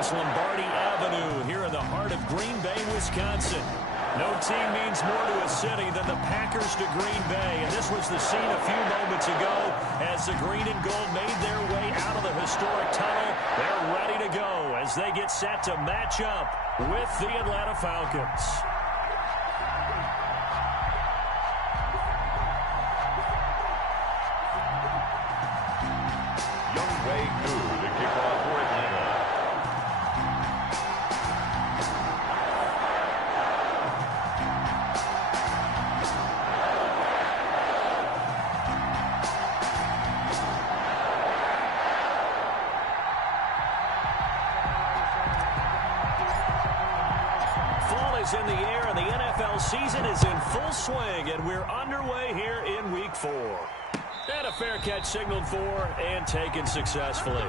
against Lombardi Avenue here in the heart of Green Bay, Wisconsin. No team means more to a city than the Packers to Green Bay, and this was the scene a few moments ago as the green and gold made their way out of the historic tunnel. They're ready to go as they get set to match up with the Atlanta Falcons. In the air, and the NFL season is in full swing, and we're underway here in Week 4. And a fair catch signaled for and taken successfully.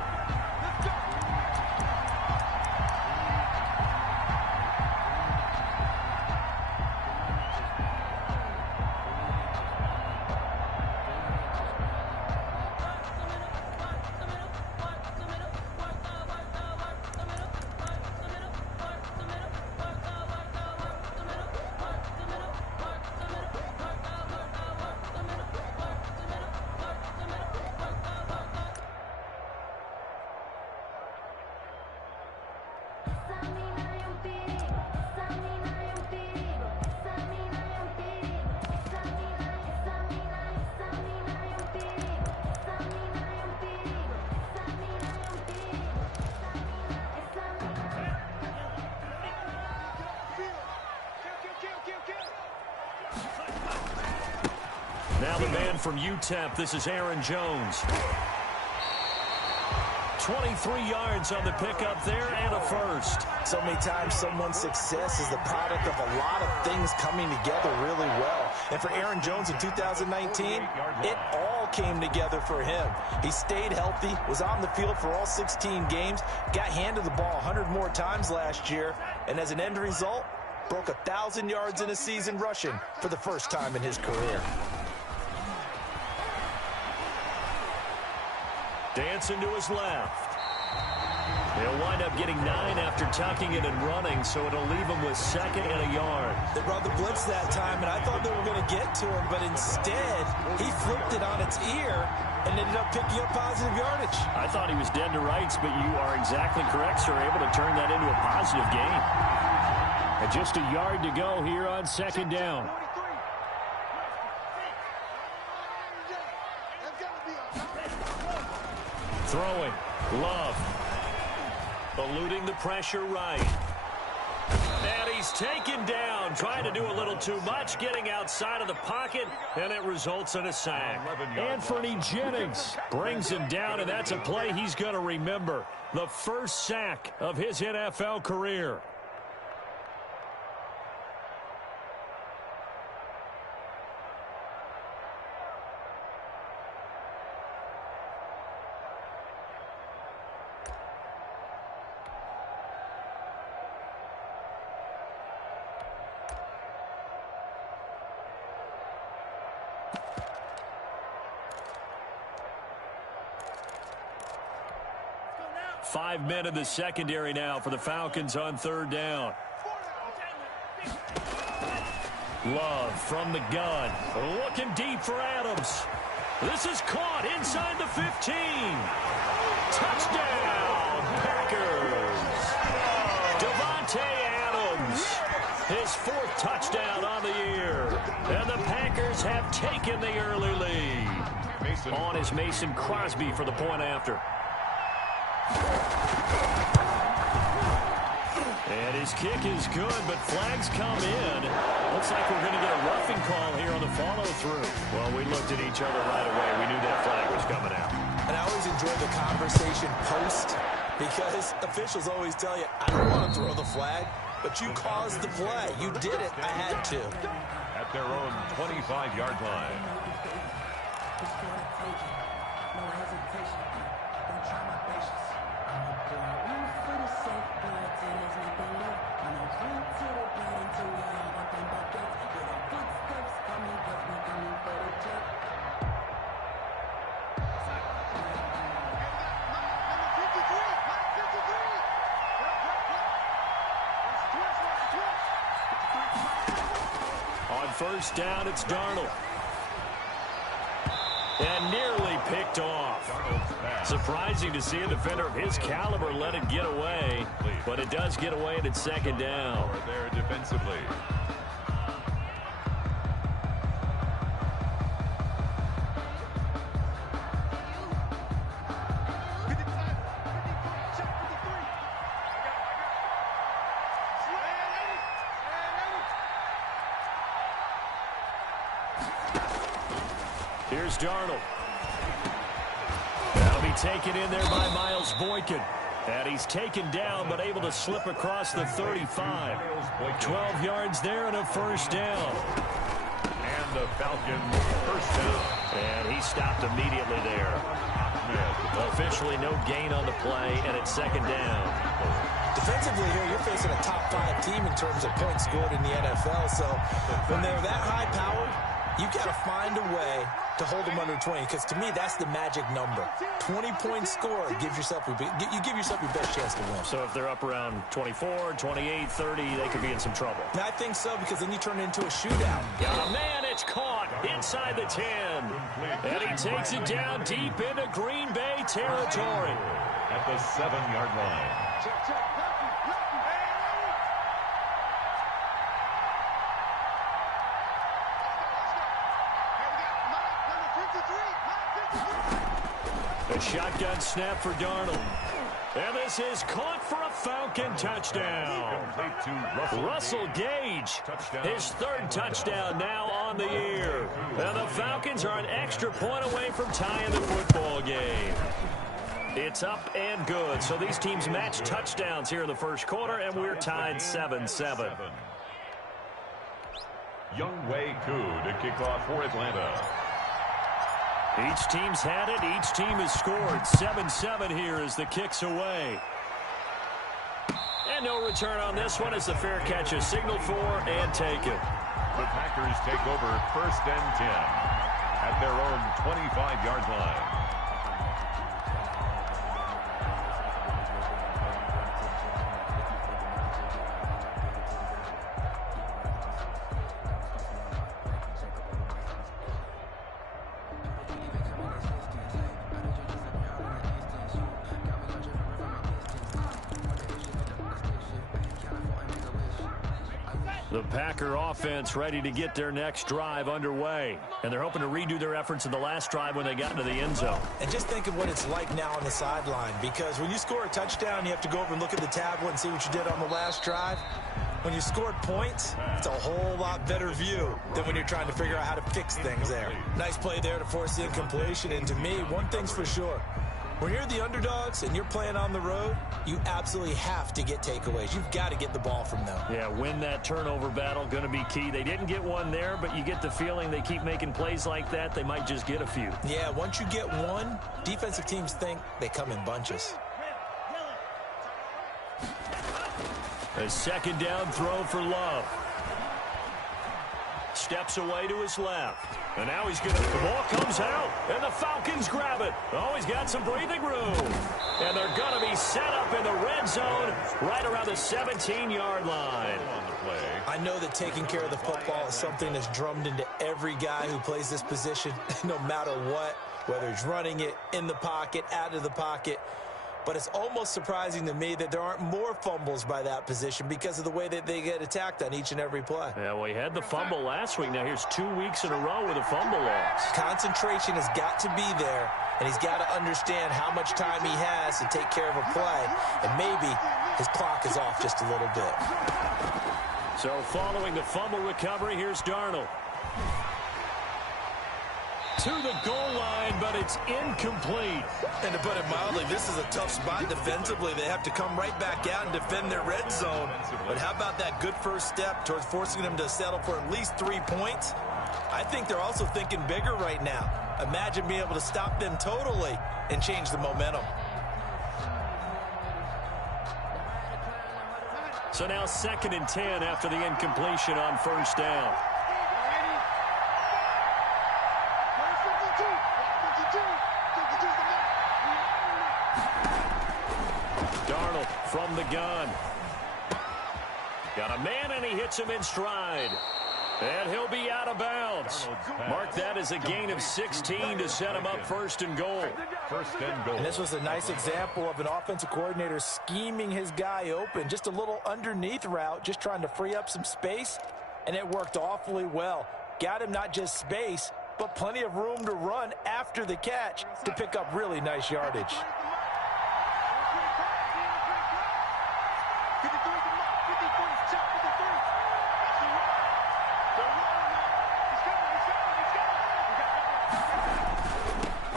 Now the man from UTEP, this is Aaron Jones. 23 yards on the pickup there and a first. So many times someone's success is the product of a lot of things coming together really well. And for Aaron Jones in 2019, it all came together for him. He stayed healthy, was on the field for all 16 games, got handed the ball 100 more times last year, and as an end result, broke 1,000 yards in a season rushing for the first time in his career. Dancing to his left. They'll wind up getting 9 after tucking it and running, so it'll leave him with 2nd and a yard. They brought the blitz that time, and I thought they were going to get to him, but instead, he flipped it on its ear and ended up picking up positive yardage. I thought he was dead to rights, but you are exactly correct, sir, able to turn that into a positive gain. And just a yard to go here on 2nd down. Throwing. Love. Eluding the pressure right. And he's taken down. Trying to do a little too much. Getting outside of the pocket. And it results in a sack. Anthony Jennings brings him down. And that's a play he's going to remember. The first sack of his NFL career. Five men in the secondary now for the Falcons on 3rd down. Love from the gun. Looking deep for Adams. This is caught inside the 15. Touchdown, Packers. Devontae Adams. His 4th touchdown on the year. And the Packers have taken the early lead. On is Mason Crosby for the point after. And his kick is good, but flags come in. Looks like we're going to get a roughing call here on the follow-through. Well, we looked at each other right away. We knew that flag was coming out. And I always enjoy the conversation post because officials always tell you, I don't want to throw the flag, but you caused the play. You did it. I had to. At their own 25-yard line. first down, it's Darnold. And nearly picked off. Surprising to see a defender of his caliber let it get away, but it does get away and it's second down. There defensively. Here's Darnold. That'll be taken in there by Miles Boykin. And he's taken down, but able to slip across the 35. 12 yards there and a first down. And the Falcons first down. And he stopped immediately there. Officially no gain on the play, and it's second down. Defensively here, you're facing a top 5 team in terms of points scored in the NFL. So when they're that high-powered, you've got to find a way to hold them under 20, because to me, that's the magic number. 20 points scored gives yourself you give yourself your best chance to win. So if they're up around 24, 28, 30, they could be in some trouble. And I think so, because then you turn it into a shootout. Got a man, it's caught inside the 10. And he takes it down deep into Green Bay territory. At the 7-yard line. A shotgun snap for Darnold. And this is caught for a Falcon touchdown. Russell Gage, his 3rd touchdown now on the year. And the Falcons are an extra point away from tying the football game. It's up and good. So these teams match touchdowns here in the first quarter, and we're tied 7-7. Younghoe Koo to kick off for Atlanta. Each team's had it. Each team has scored. 7-7 here as the kick's away. And no return on this one as the fair catch is signaled for and taken. The Packers take over 1st and 10 at their own 25-yard line. The Packer offense ready to get their next drive underway. And they're hoping to redo their efforts in the last drive when they got into the end zone. And just think of what it's like now on the sideline, because when you score a touchdown, you have to go over and look at the tablet and see what you did on the last drive. When you scored points, it's a whole lot better view than when you're trying to figure out how to fix things there. Nice play there to force the incompletion. And to me, one thing's for sure. When you're the underdogs and you're playing on the road, you absolutely have to get takeaways. You've got to get the ball from them. Yeah, win that turnover battle, going to be key. They didn't get one there, but you get the feeling they keep making plays like that, they might just get a few. Yeah, once you get one, defensive teams think they come in bunches. A second down throw for Love. Steps away to his left. And now he's going to, the ball comes out, and the Falcons grab it. Oh, he's got some breathing room. And they're going to be set up in the red zone right around the 17-yard line. I know that taking care of the football is something that's drummed into every guy who plays this position, no matter what, whether he's running it, in the pocket, out of the pocket. But it's almost surprising to me that there aren't more fumbles by that position because of the way that they get attacked on each and every play. Yeah, well, he had the fumble last week. Now here's 2 weeks in a row with a fumble loss. Concentration has got to be there, and he's got to understand how much time he has to take care of a play, and maybe his clock is off just a little bit. So following the fumble recovery, here's Darnold. To the goal line, but it's incomplete. And to put it mildly, this is a tough spot defensively. They have to come right back out and defend their red zone. But how about that good first step towards forcing them to settle for at least 3 points? I think they're also thinking bigger right now. Imagine being able to stop them totally and change the momentum. So now 2nd and 10 after the incompletion on first down. Darnold from the gun. Got a man, and he hits him in stride. And he'll be out of bounds. Mark that as a gain of 16 to set him up first and goal. First and goal. And this was a nice example of an offensive coordinator scheming his guy open. Just a little underneath route, just trying to free up some space, and it worked awfully well. Got him not just space, but plenty of room to run after the catch to pick up really nice yardage.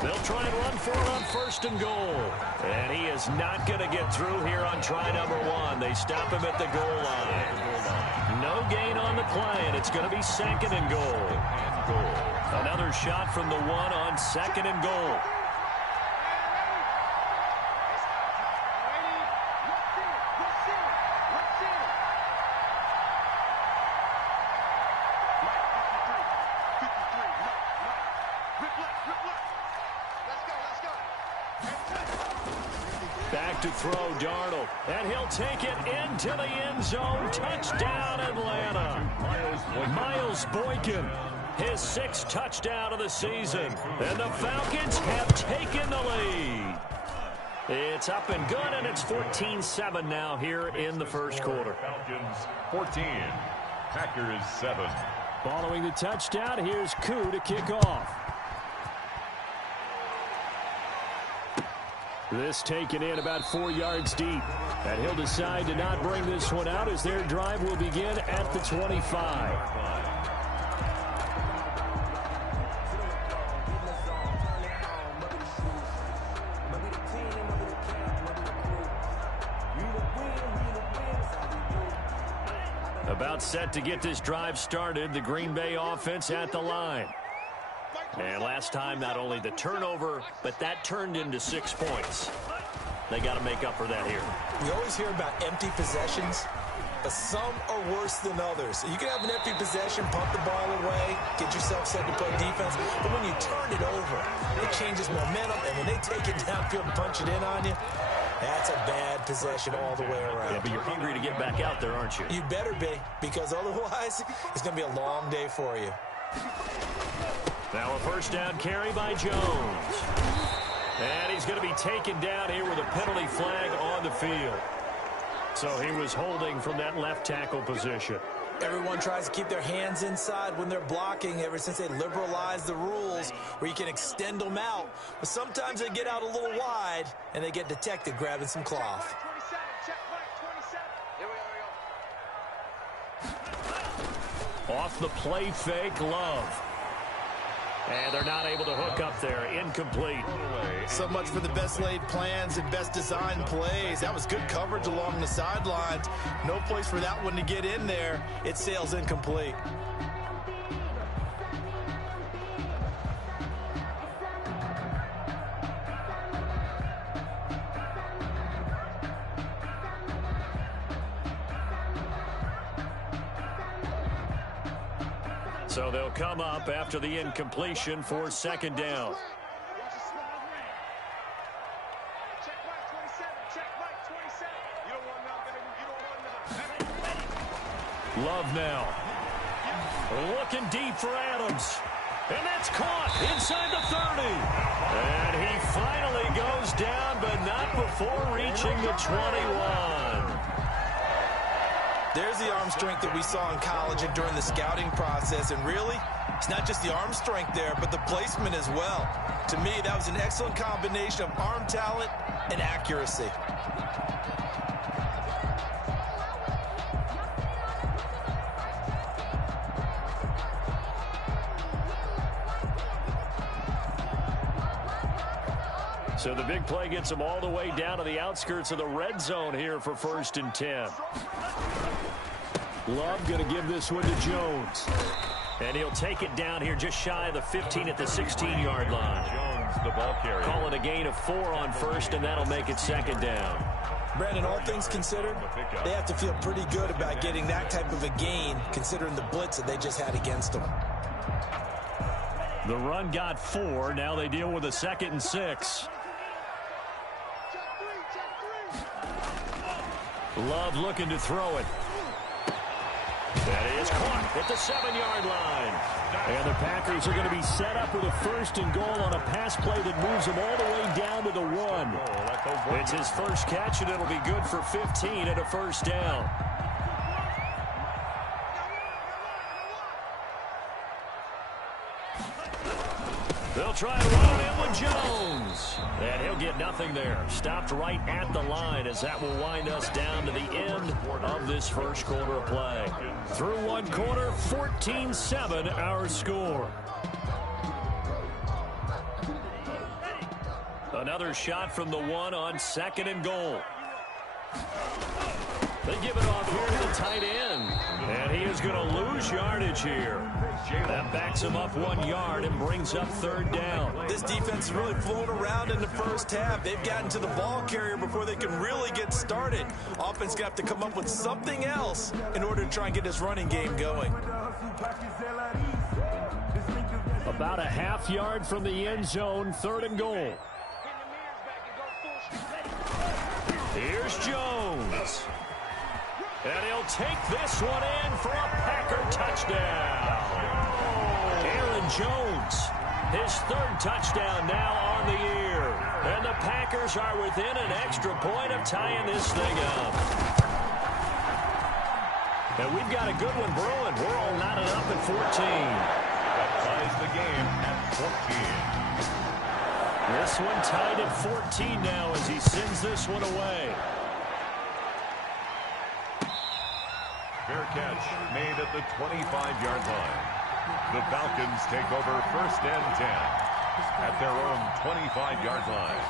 They'll try and run for it on first and goal. And he is not going to get through here on try number 1. They stop him at the goal line. No gain on the play, and it's going to be second and goal. Another shot from the 1 on second and goal. Back to throw, Darnold. And he'll take it into the end zone. Touchdown, Atlanta. Miles Boykin, his 6th touchdown of the season. And the Falcons have taken the lead. It's up and good, and it's 14-7 now here in the first quarter. Falcons 14, Packers 7. Following the touchdown, here's Koo to kick off. This taken in about 4 yards deep. And he'll decide to not bring this one out as their drive will begin at the 25. About set to get this drive started. The Green Bay offense at the line. And last time, not only the turnover, but that turned into 6 points. They got to make up for that here. We always hear about empty possessions, but some are worse than others. You can have an empty possession, pump the ball away, get yourself set to play defense, but when you turn it over, it changes momentum, and when they take it downfield and punch it in on you, that's a bad possession all the way around. Yeah, but you're hungry to get back out there, aren't you? You better be, because otherwise, it's going to be a long day for you. Now a first down carry by Jones. And he's going to be taken down here with a penalty flag on the field. So he was holding from that left tackle position. Everyone tries to keep their hands inside when they're blocking ever since they liberalized the rules where you can extend them out. But sometimes they get out a little wide and they get detected grabbing some cloth. Off the play fake, Love. And they're not able to hook up there. Incomplete. So much for the best laid plans and best designed plays. That was good coverage along the sidelines. No place for that one to get in there. It sails incomplete. So they'll come up after the incompletion for second down. Love now. Looking deep for Adams. And that's caught inside the 30. And he finally goes down, but not before reaching the 21. There's the arm strength that we saw in college and during the scouting process. And really, it's not just the arm strength there, but the placement as well. To me, that was an excellent combination of arm talent and accuracy. So the big play gets them all the way down to the outskirts of the red zone here for 1st and 10. Love going to give this one to Jones. And he'll take it down here just shy of the 15 at the 16-yard line. Jones, the ball carrier. Call it a gain of 4 on first, and that'll make it second down. Brandon, all things considered, they have to feel pretty good about getting that type of a gain, considering the blitz that they just had against them. The run got 4. Now they deal with a 2nd and 6. Love looking to throw it. That is caught at the 7-yard line. And the Packers are going to be set up with a 1st and goal on a pass play that moves them all the way down to the 1. It's his first catch, and it'll be good for 15 and a 1st down. They'll try to run it in with Jones. And he'll get nothing there. Stopped right at the line as that will wind us down to the end of this first quarter of play. Through one quarter, 14-7 our score. Another shot from the 1 on 2nd and goal. They give it off here to the tight end. And he is going to lose yardage here. That backs him up 1 yard and brings up 3rd down. This defense is really flown around in the first half. They've gotten to the ball carrier before they can really get started. Offense going to have to come up with something else in order to try and get this running game going. About a half yard from the end zone, 3rd and goal. Here's Jones. And he'll take this one in for a Packer touchdown. Aaron Jones, his 3rd touchdown now on the year. And the Packers are within an extra point of tying this thing up. And we've got a good one brewing. We're all knotted up at 14. That ties the game at 14. This one tied at 14 now as he sends this one away. Fair catch made at the 25-yard line. The Falcons take over 1st and 10 at their own 25-yard line.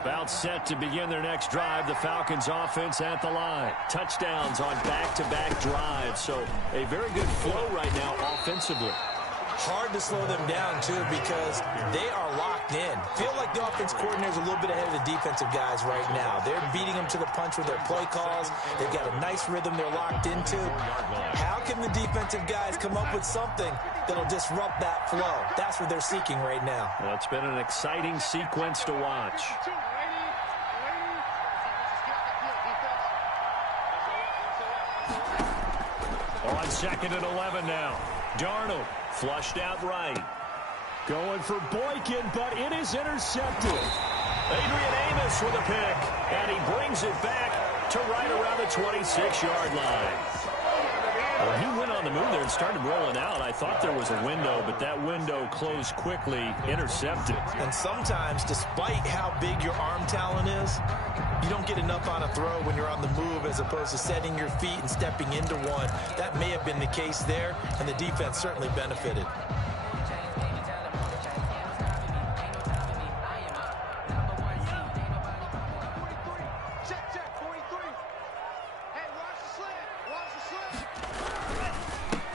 About set to begin their next drive. The Falcons offense at the line. Touchdowns on back-to-back drives. So a very good flow right now offensively. Hard to slow them down, too, because they are locked in. Feel like the offense coordinator is a little bit ahead of the defensive guys right now. They're beating them to the punch with their play calls. They've got a nice rhythm they're locked into. How can the defensive guys come up with something that'll disrupt that flow? That's what they're seeking right now. Well, it's been an exciting sequence to watch. On 2nd and 11 now. Darnold flushed out right. Going for Boykin, but it is intercepted. Adrian Amos with a pick, and he brings it back to right around the 26-yard line. Well, he went on the move there and started rolling out. I thought there was a window, but that window closed quickly, intercepted. And sometimes, despite how big your arm talent is, you don't get enough on a throw when you're on the move as opposed to setting your feet and stepping into one. That may have been the case there, and the defense certainly benefited.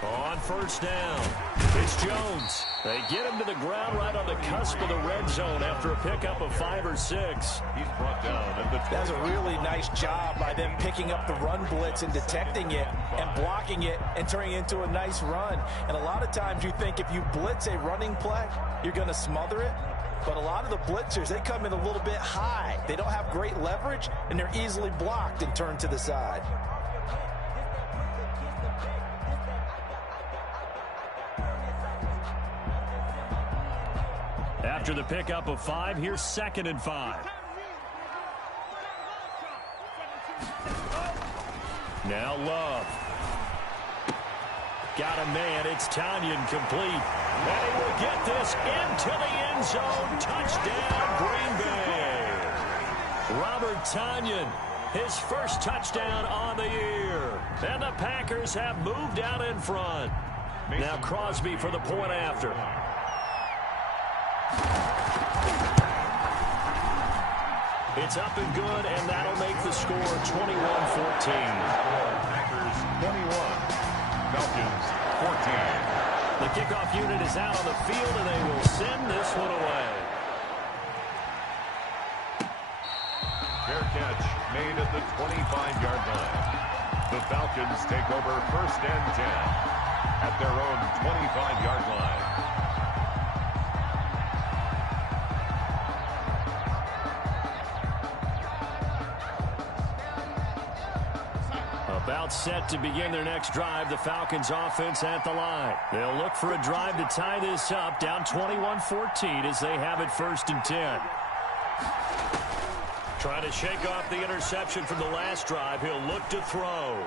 On 1st down, it's Jones. They get him to the ground right on the cusp of the red zone after a pickup of 5 or 6. He's brought down at the 20. That's a really nice job by them picking up the run blitz and detecting it and blocking it and turning it into a nice run. And a lot of times you think if you blitz a running play, you're going to smother it. But a lot of the blitzers, they come in a little bit high. They don't have great leverage, and they're easily blocked and turned to the side. After the pickup of 5, here's 2nd and 5. Now Love. Got a man. It's Tanyan complete. And he will get this into the end zone. Touchdown, Green Bay. Robert Tanyan, his first touchdown on the year. And the Packers have moved out in front. Now Crosby for the point after. It's up and good, and that'll make the score 21-14. Packers 21, Falcons 14. The kickoff unit is out on the field, and they will send this one away. Fair catch made at the 25-yard line. The Falcons take over 1st and 10 at their own 25-yard line. About set to begin their next drive, the Falcons offense at the line. They'll look for a drive to tie this up, down 21-14 as they have it 1st and 10. Trying to shake off the interception from the last drive. He'll look to throw.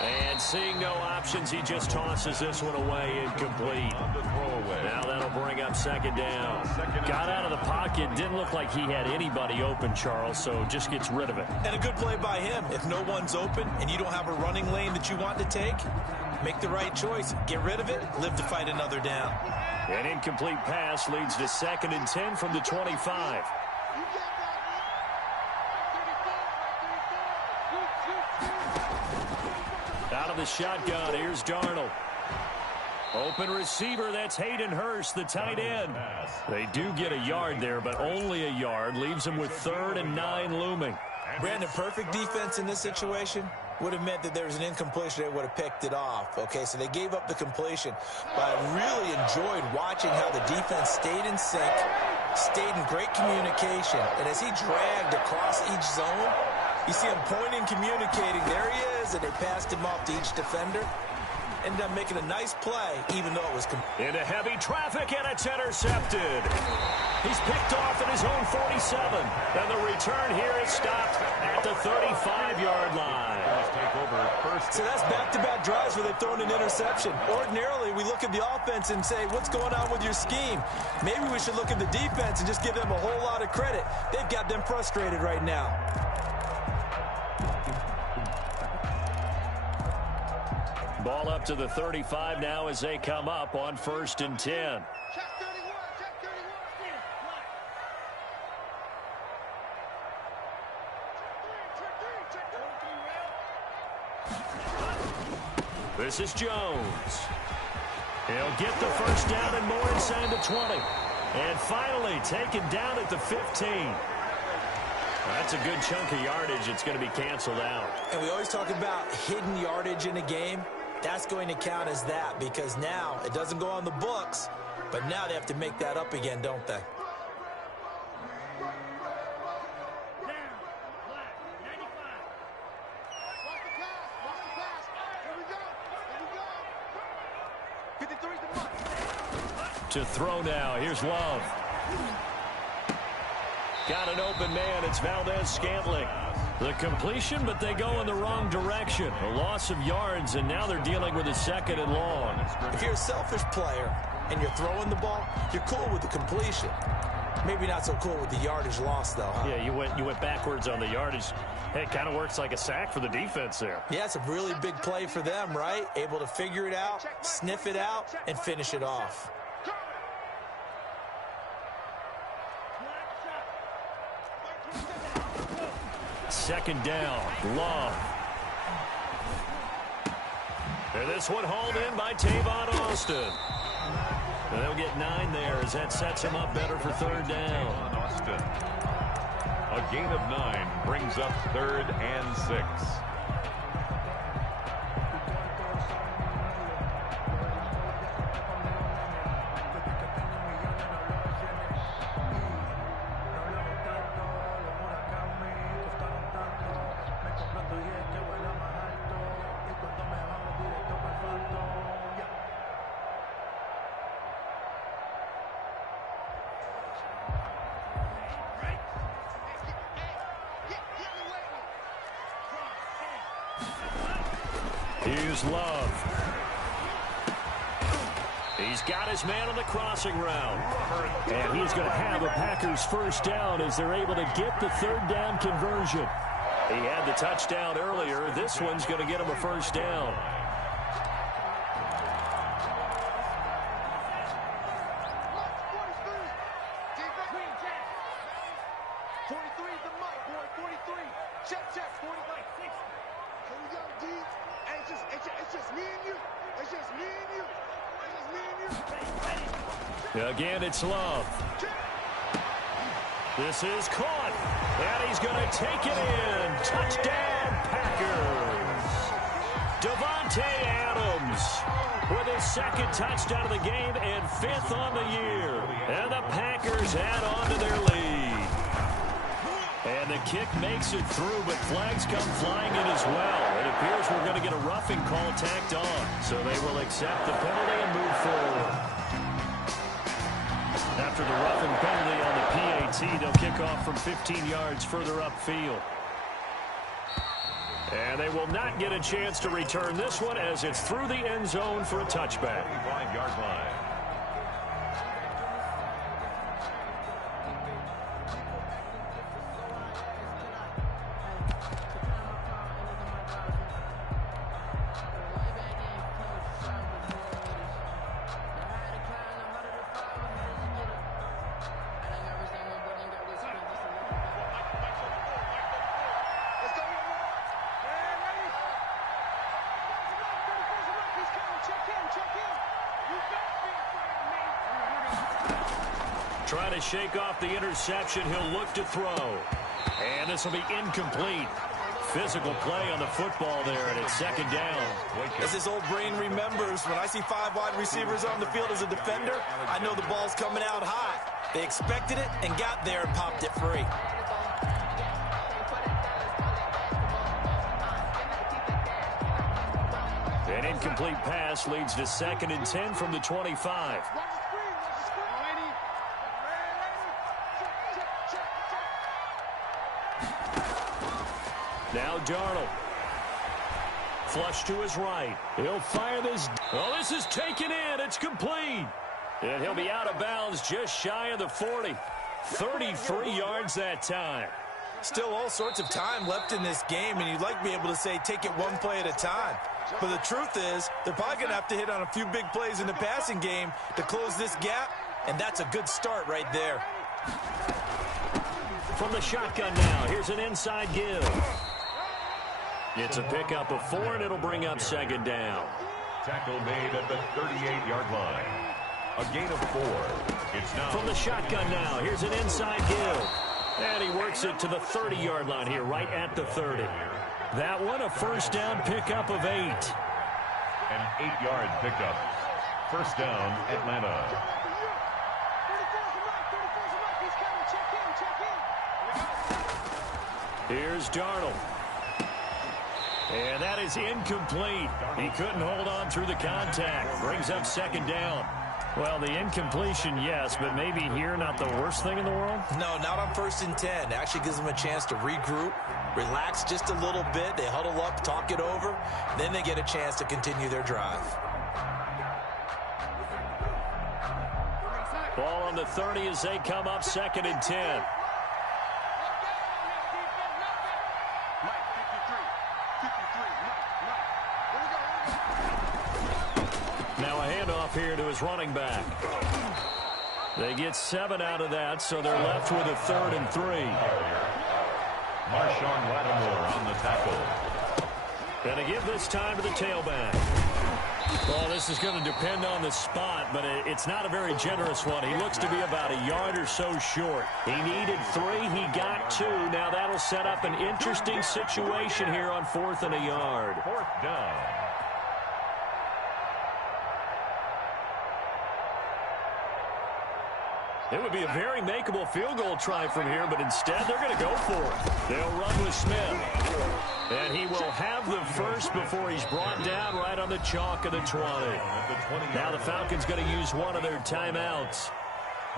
And seeing no options, he just tosses this one away, incomplete. Now that'll bring up 2nd down. Got out of the pocket. Didn't look like he had anybody open, Charles, so just gets rid of it. And a good play by him. If no one's open and you don't have a running lane that you want to take, make the right choice. Get rid of it. Live to fight another down. An incomplete pass leads to 2nd and 10 from the 25. Out of the shotgun, here's Darnold. Open receiver, that's Hayden Hurst, the tight end. They do get a yard there, but only a yard. Leaves them with 3rd and 9 looming. Brandon, perfect defense in this situation would have meant that there was an incompletion. They would have picked it off. Okay, so they gave up the completion. But I really enjoyed watching how the defense stayed in sync, stayed in great communication. And as he dragged across each zone, you see him pointing, communicating. There he is, and they passed him off to each defender. Ended up making a nice play, even though it was... Into heavy traffic, and it's intercepted. He's picked off at his own 47. And the return here is stopped at the 35-yard line. So that's back-to-back drives where they've thrown an interception. Ordinarily, we look at the offense and say, what's going on with your scheme? Maybe we should look at the defense and just give them a whole lot of credit. They've got them frustrated right now. Ball up to the 35 now as they come up on 1st and 10. This is Jones. He'll get the 1st down and more inside the 20. And finally taken down at the 15. That's a good chunk of yardage. It's going to be canceled out. And we always talk about hidden yardage in a game. That's going to count as that because now it doesn't go on the books, but now they have to make that up again, don't they? To throw now. Here's Love. Got an open man. It's Valdez-Scantling. The completion, but they go in the wrong direction. A loss of yards, and now they're dealing with a 2nd and long. If you're a selfish player and you're throwing the ball, you're cool with the completion. Maybe not so cool with the yardage loss, though, huh? Yeah, you went backwards on the yardage. Hey, it kind of works like a sack for the defense there. Yeah, it's a really big play for them, right? Able to figure it out, sniff it out, and finish it off. Second down, Love. And this one hauled in by Tavon Austin. And they'll get 9 there as that sets him up better for 3rd down. Austin. A gain of 9 brings up 3rd and 6. Here's Love. He's got his man on the crossing route. And he's going to have a Packers 1st down as they're able to get the 3rd down conversion. He had the touchdown earlier. This one's going to get him a 1st down. Again, it's Love. This is caught. And he's going to take it in. Touchdown, Packers. Davante Adams with his 2nd touchdown of the game and 5th on the year. And the Packers add on to their lead. And the kick makes it through, but flags come flying in as well. It appears we're going to get a roughing call tacked on. So they will accept the penalty and move forward. After the roughing penalty on the PAT, they'll kick off from 15 yards further upfield. And they will not get a chance to return this one as it's through the end zone for a touchback. 5-yard line. Trying to shake off the interception. He'll look to throw. And this will be incomplete. Physical play on the football there, and it's second down. As his old brain remembers, when I see 5 wide receivers on the field as a defender, I know the ball's coming out high. They expected it and got there and popped it free. An incomplete pass leads to 2nd and 10 from the 25. Now Darnold. Flush to his right. He'll fire this. Oh, this is taken in. It's complete. And he'll be out of bounds just shy of the 40. 33 yards that time. Still all sorts of time left in this game, and you'd like to be able to say take it one play at a time. But the truth is, they're probably going to have to hit on a few big plays in the passing game to close this gap, and that's a good start right there. From the shotgun now, here's an inside give. It's a pickup of 4, and it'll bring up 2nd down. Tackle made at the 38-yard line. A gain of 4. It's now from the shotgun now. Here's an inside give. And he works it to the 30-yard line here, right at the 30. That one, a first down pickup of 8. An 8-yard pickup. First down, Atlanta. Here's Darnold. And that is incomplete. He couldn't hold on through the contact. Brings up 2nd down. Well, the incompletion, yes, but maybe here not the worst thing in the world? No, not on 1st and 10. It actually gives them a chance to regroup, relax just a little bit. They huddle up, talk it over. Then they get a chance to continue their drive. Ball on the 30 as they come up 2nd and 10. Now a handoff here to his running back. They get 7 out of that, so they're left with a 3rd and 3. Marshawn Lattimore on the tackle. And to give this time to the tailback. Well, this is going to depend on the spot, but it's not a very generous one. He looks to be about a yard or so short. He needed 3. He got 2. Now that'll set up an interesting situation here on 4th and a yard. 4th down. It would be a very makeable field goal try from here, but instead they're going to go for it. They'll run with Smith. And he will have the first before he's brought down right on the chalk of the 20. Now the Falcons going to use one of their timeouts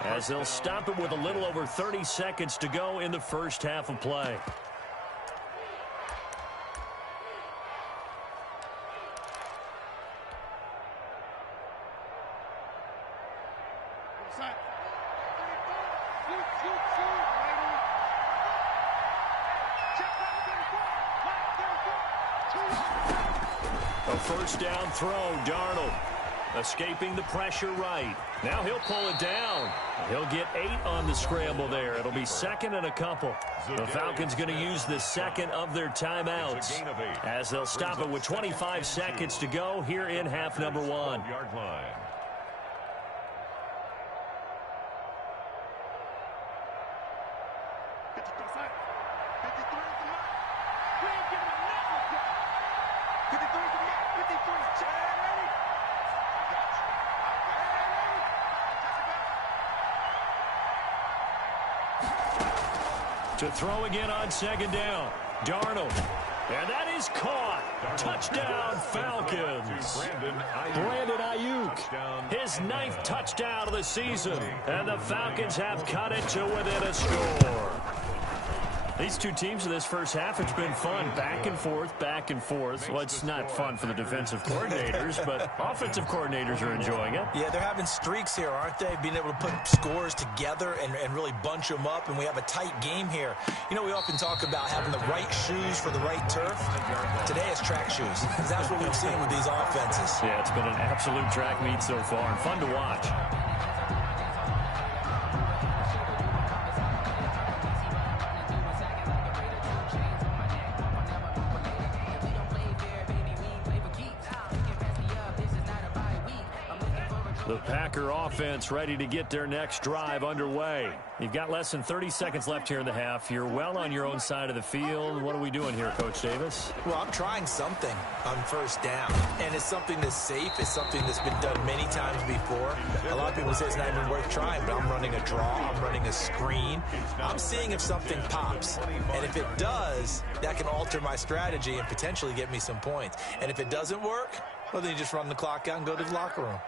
as they'll stop it with a little over 30 seconds to go in the first half of play. A first down throw, Darnold escaping the pressure right. Now he'll pull it down. He'll get 8 on the scramble there. It'll be 2nd and a couple. The Falcons going to use the 2nd of their timeouts as they'll stop it with 25 seconds to go here in half number 1. To throw again on second down. Darnold. And that is caught. Touchdown, Falcons. Brandon Ayuk. His 9th touchdown of the season. And the Falcons have cut it to within a score. These two teams in this first half, it's been fun. Back and forth, back and forth. Well, it's not fun for the defensive coordinators, but offensive coordinators are enjoying it. Yeah, they're having streaks here, aren't they? Being able to put scores together and really bunch them up, and we have a tight game here. You know, we often talk about having the right shoes for the right turf. Today it's track shoes, because that's what we've seen with these offenses. Yeah, it's been an absolute track meet so far, and fun to watch. The Packer offense ready to get their next drive underway. You've got less than 30 seconds left here in the half. You're well on your own side of the field. What are we doing here, Coach Davis? Well, I'm trying something on first down, and it's something that's safe. It's something that's been done many times before. A lot of people say it's not even worth trying, but I'm running a draw. I'm running a screen. I'm seeing if something pops, and if it does, that can alter my strategy and potentially get me some points. And if it doesn't work, well, then you just run the clock out and go to the locker room.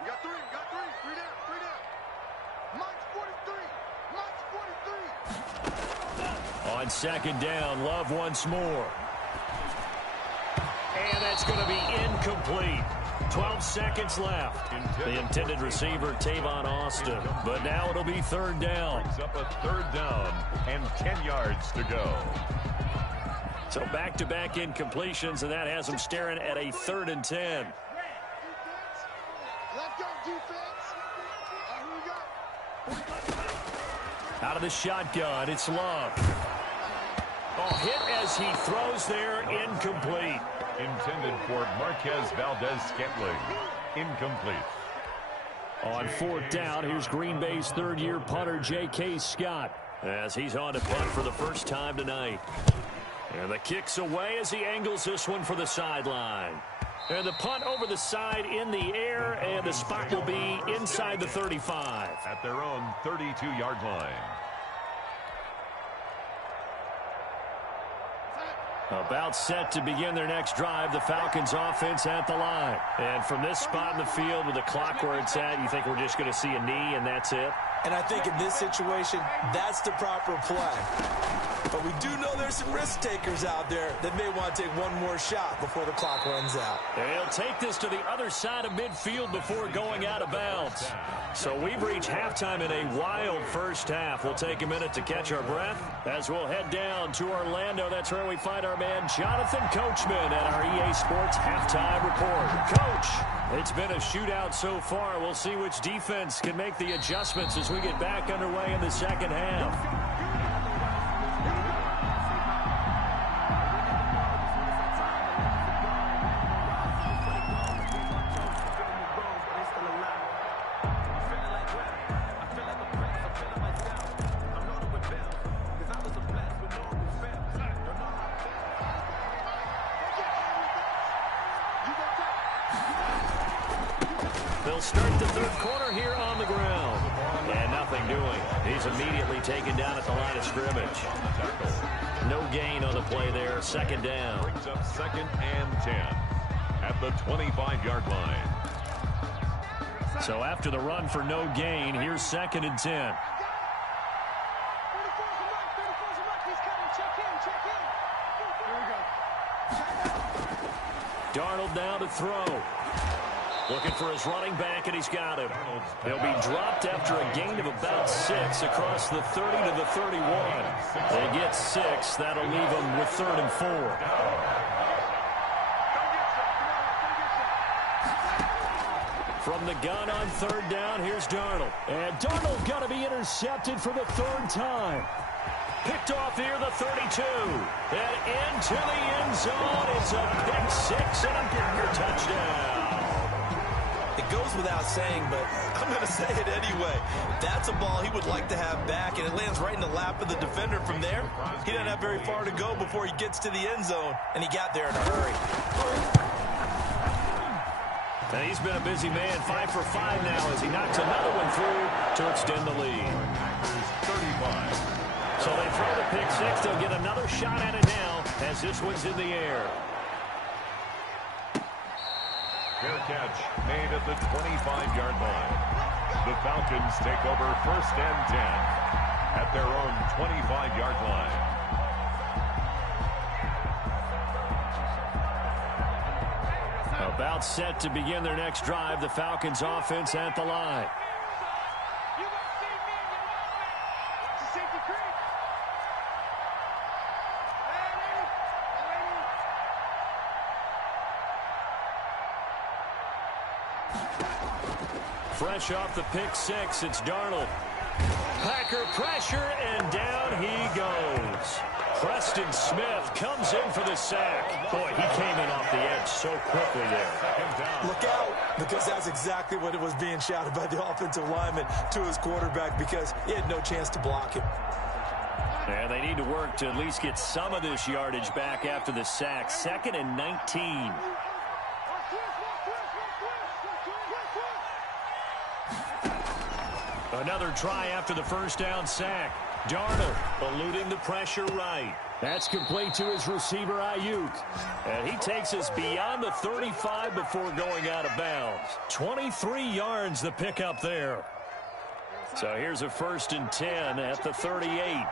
On second down, Love once more. And that's going to be incomplete. 12 seconds left. The intended receiver, Tavon Austin. But now it'll be third down. Up a third down and 10 yards to go. So back-to-back incompletions, and that has them staring at a 3rd and 10. Out of the shotgun, it's Love. Oh, hit as he throws there, incomplete. Intended for Marquez Valdez-Scantling. Incomplete. On 4th down, here's Green Bay's 3rd-year punter, J.K. Scott, as he's on to punt for the first time tonight. And the kick's away as he angles this one for the sideline. And the punt over the side in the air, and the spot will be inside the 35. At their own 32-yard line. About set to begin their next drive, the Falcons offense at the line. And from this spot in the field with the clock where it's at, you think we're just going to see a knee and that's it? And I think in this situation, that's the proper play. But we do know there's some risk takers out there that may want to take one more shot before the clock runs out. They'll take this to the other side of midfield before going out of bounds. So we've reached halftime in a wild first half. We'll take a minute to catch our breath as we'll head down to Orlando. That's where we find our man Jonathan Coachman at our EA Sports Halftime Report. Coach, it's been a shootout so far. We'll see which defense can make the adjustments as we get back underway in the second half. They'll start the third quarter here on the ground. And nothing doing. He's immediately taken down at the line of scrimmage. No gain on the play there. Second down. Brings up 2nd and 10 at the 25-yard line. So after the run for no gain, here's 2nd and 10. Darnold now to throw. Looking for his running back, and he's got him. He'll be dropped after a gain of about 6 across the 30 to the 31. They get 6. That'll leave them with 3rd and 4. From the gun on 3rd down, here's Darnold. And Darnold got to be intercepted for the 3rd time. Picked off here, the 32. And into the end zone. It's a pick 6 and a bigger touchdown. It goes without saying, but I'm going to say it anyway. That's a ball he would like to have back, and it lands right in the lap of the defender from there. He doesn't have very far to go before he gets to the end zone, and he got there in a hurry. And he's been a busy man, 5 for 5 now as he knocks another one through to extend the lead. 35. So they throw the pick six. They'll get another shot at it now as this one's in the air. Fair catch made at the 25-yard line. The Falcons take over 1st and 10 at their own 25-yard line. About set to begin their next drive. The Falcons offense at the line. Fresh off the pick six, it's Darnold. Packer pressure, and down he goes. Preston Smith comes in for the sack. Boy, he came in off the edge so quickly there. Look out, because that's exactly what it was being shouted by the offensive lineman to his quarterback, because he had no chance to block him. And they need to work to at least get some of this yardage back after the sack. 2nd and 19. Another try after the first down sack. Darnold eluding the pressure right. That's complete to his receiver, Ayuk. And he takes us beyond the 35 before going out of bounds. 23 yards the pickup there. So here's a 1st and 10 at the 38.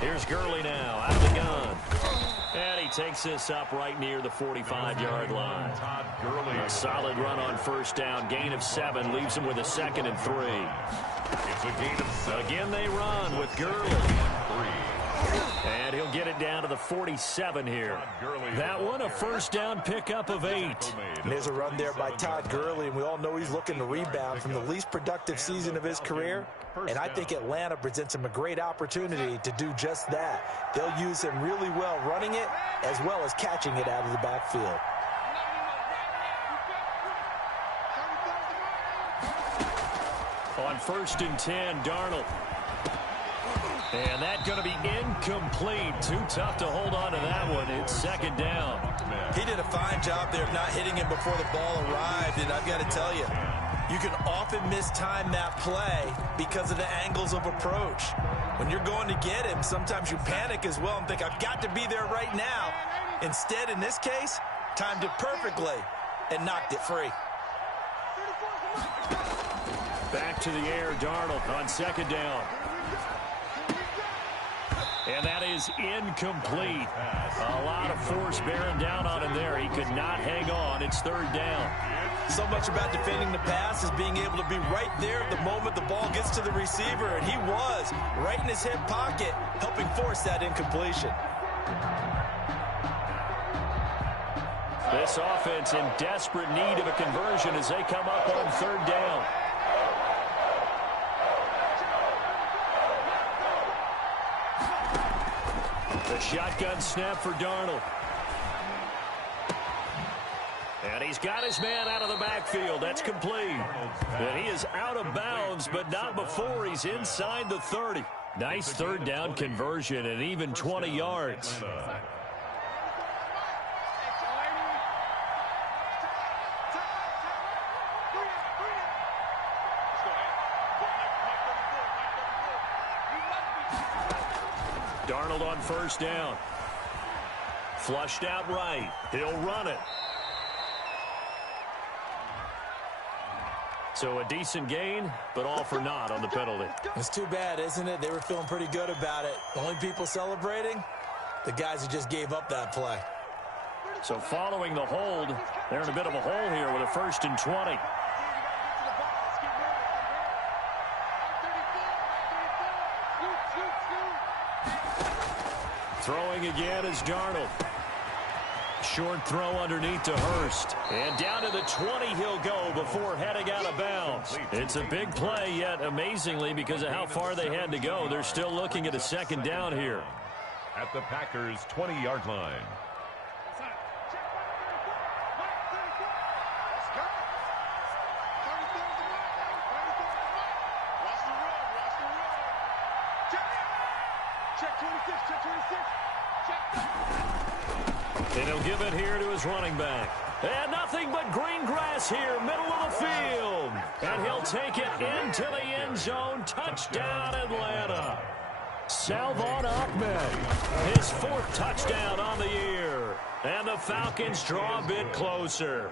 Here's Gurley now, out of the gun. And he takes this up right near the 45-yard line. A solid run on 1st down. Gain of 7 leaves him with a 2nd and 3. It's a gain of 7. Again they run with Gurley. And he'll get it down to the 47 here. That one a 1st down pickup of 8. And there's a run there by Todd Gurley, and we all know he's looking to rebound from the least productive season of his career. And I think Atlanta presents him a great opportunity to do just that. They'll use him really well running it as well as catching it out of the backfield. On 1st and 10, Darnold. And that's going to be incomplete. Too tough to hold on to that one. It's 2nd down. He did a fine job there of not hitting him before the ball arrived, and I've got to tell you, you can often mistime that play because of the angles of approach. When you're going to get him, sometimes you panic as well and think, I've got to be there right now. Instead, in this case, timed it perfectly and knocked it free. Back to the air, Darnold on 2nd down. And that is incomplete. A lot of force bearing down on him there. He could not hang on. It's 3rd down. So much about defending the pass is being able to be right there at the moment the ball gets to the receiver, and he was right in his hip pocket, helping force that incompletion. This offense in desperate need of a conversion as they come up on 3rd down. The shotgun snap for Darnold. And he's got his man out of the backfield. That's complete. And he is out of bounds, but not before he's inside the 30. Nice 3rd down conversion and even 20 yards. Darnold on 1st down. Flushed out right. He'll run it. So a decent gain, but all for naught on the penalty. It's too bad, isn't it? They were feeling pretty good about it. Only people celebrating, the guys who just gave up that play. So following the hold, they're in a bit of a hole here with a 1st and 20. Throwing again is Darnold. Short throw underneath to Hurst. And down to the 20 he'll go before heading out of bounds. It's a big play, yet amazingly, because of how far they had to go, they're still looking at a 2nd down here. At the Packers' 20-yard line. And he'll give it here to his running back. And nothing but green grass here, middle of the field. And he'll take it into the end zone. Touchdown, Atlanta. Salvon Ahmed, his 4th touchdown on the year. And the Falcons draw a bit closer.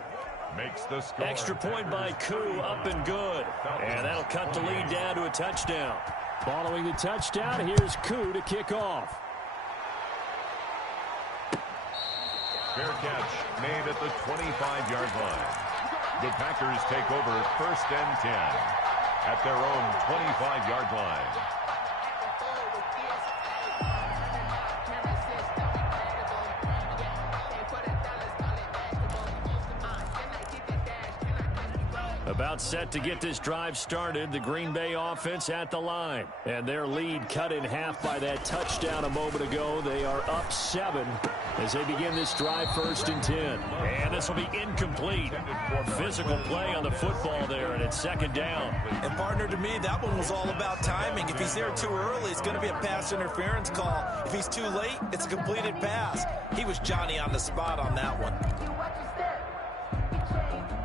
Makes the score. Extra point by Koo, up and good. And that'll cut the lead down to a touchdown. Following the touchdown, here's Koo to kick off. Fair catch made at the 25-yard line. The Packers take over 1st and 10 at their own 25-yard line. About set to get this drive started, the Green Bay offense at the line. And their lead cut in half by that touchdown a moment ago. They are up 7 as they begin this drive 1st and 10. And this will be incomplete. Physical play on the football there, and it's 2nd down. And partner, to me, that one was all about timing. If he's there too early, it's going to be a pass interference call. If he's too late, it's a completed pass. He was Johnny on the spot on that one.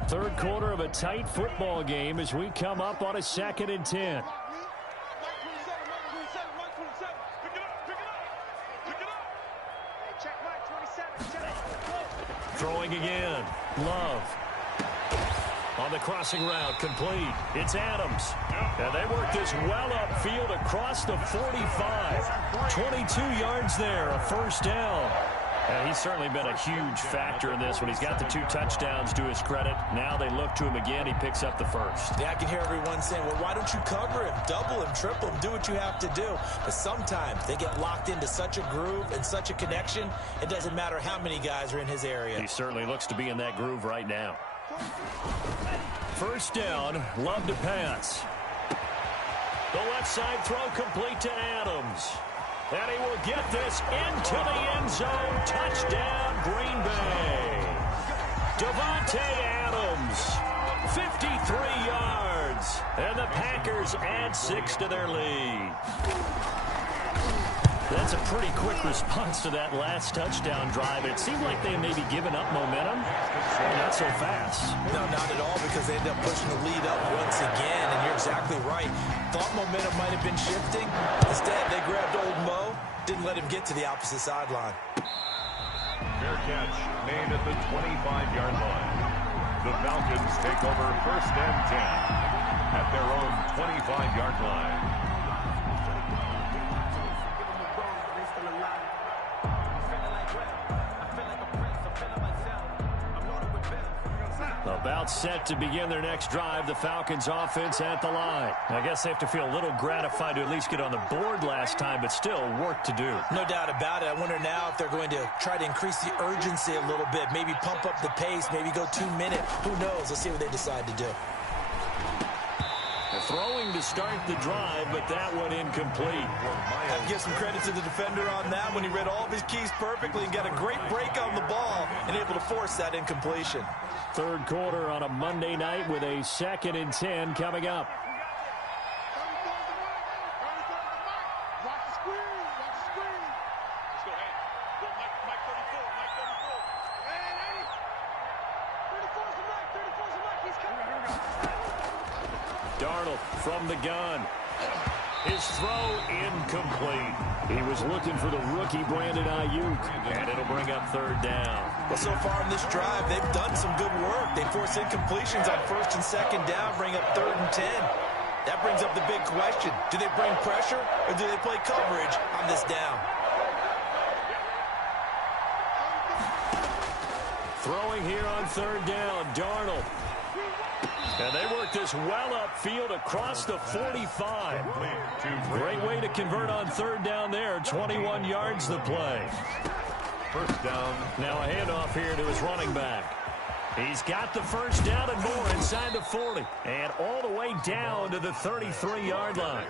3rd quarter of a tight football game as we come up on a 2nd and 10. Throwing again. Love. On the crossing route, complete. It's Adams. And they work this well upfield across the 45. 22 yards there, a 1st down. And he's certainly been a huge factor in this when he's got the 2 touchdowns to his credit. Now they look to him again. He picks up the 1st. Yeah, I can hear everyone saying, well, why don't you cover him, double him, triple him, do what you have to do. But sometimes they get locked into such a groove and such a connection, it doesn't matter how many guys are in his area. He certainly looks to be in that groove right now. 1st down, Love to pass. The left side throw complete to Adams. And he will get this into the end zone. Touchdown, Green Bay. Davante Adams, 53 yards. And the Packers add 6 to their lead. That's a pretty quick response to that last touchdown drive. It seemed like they may be giving up momentum. Not so fast. No, not at all, because they end up pushing the lead up once again. And you're exactly right. Thought momentum might have been shifting. Instead, they grabbed old Mo, didn't let him get to the opposite sideline. Fair catch made at the 25-yard line. The Falcons take over 1st and 10 at their own 25-yard line. About set to begin their next drive, the Falcons offense at the line. I guess they have to feel a little gratified to at least get on the board last time, but still work to do. No doubt about it. I wonder now if they're going to try to increase the urgency a little bit, maybe pump up the pace, maybe go 2 minute. Who knows? Let's see what they decide to do. Throwing to start the drive, but that one incomplete. I have to give some credit to the defender on that when he read all of his keys perfectly and got a great break on the ball and able to force that incompletion. 3rd quarter on a Monday night with a 2nd and 10 coming up. Darnold from the gun. His throw incomplete. He was looking for the rookie Brandon Ayuk, and it'll bring up 3rd down. Well, so far in this drive, they've done some good work. They force incompletions on 1st and 2nd down, bring up 3rd and 10. That brings up the big question. Do they bring pressure, or do they play coverage on this down? Throwing here on 3rd down, Darnold. And they work this well upfield across the 45. Great way to convert on 3rd down there. 21 yards the play. 1st down. Now a handoff here to his running back. He's got the 1st down and more inside the 40. And all the way down to the 33-yard line.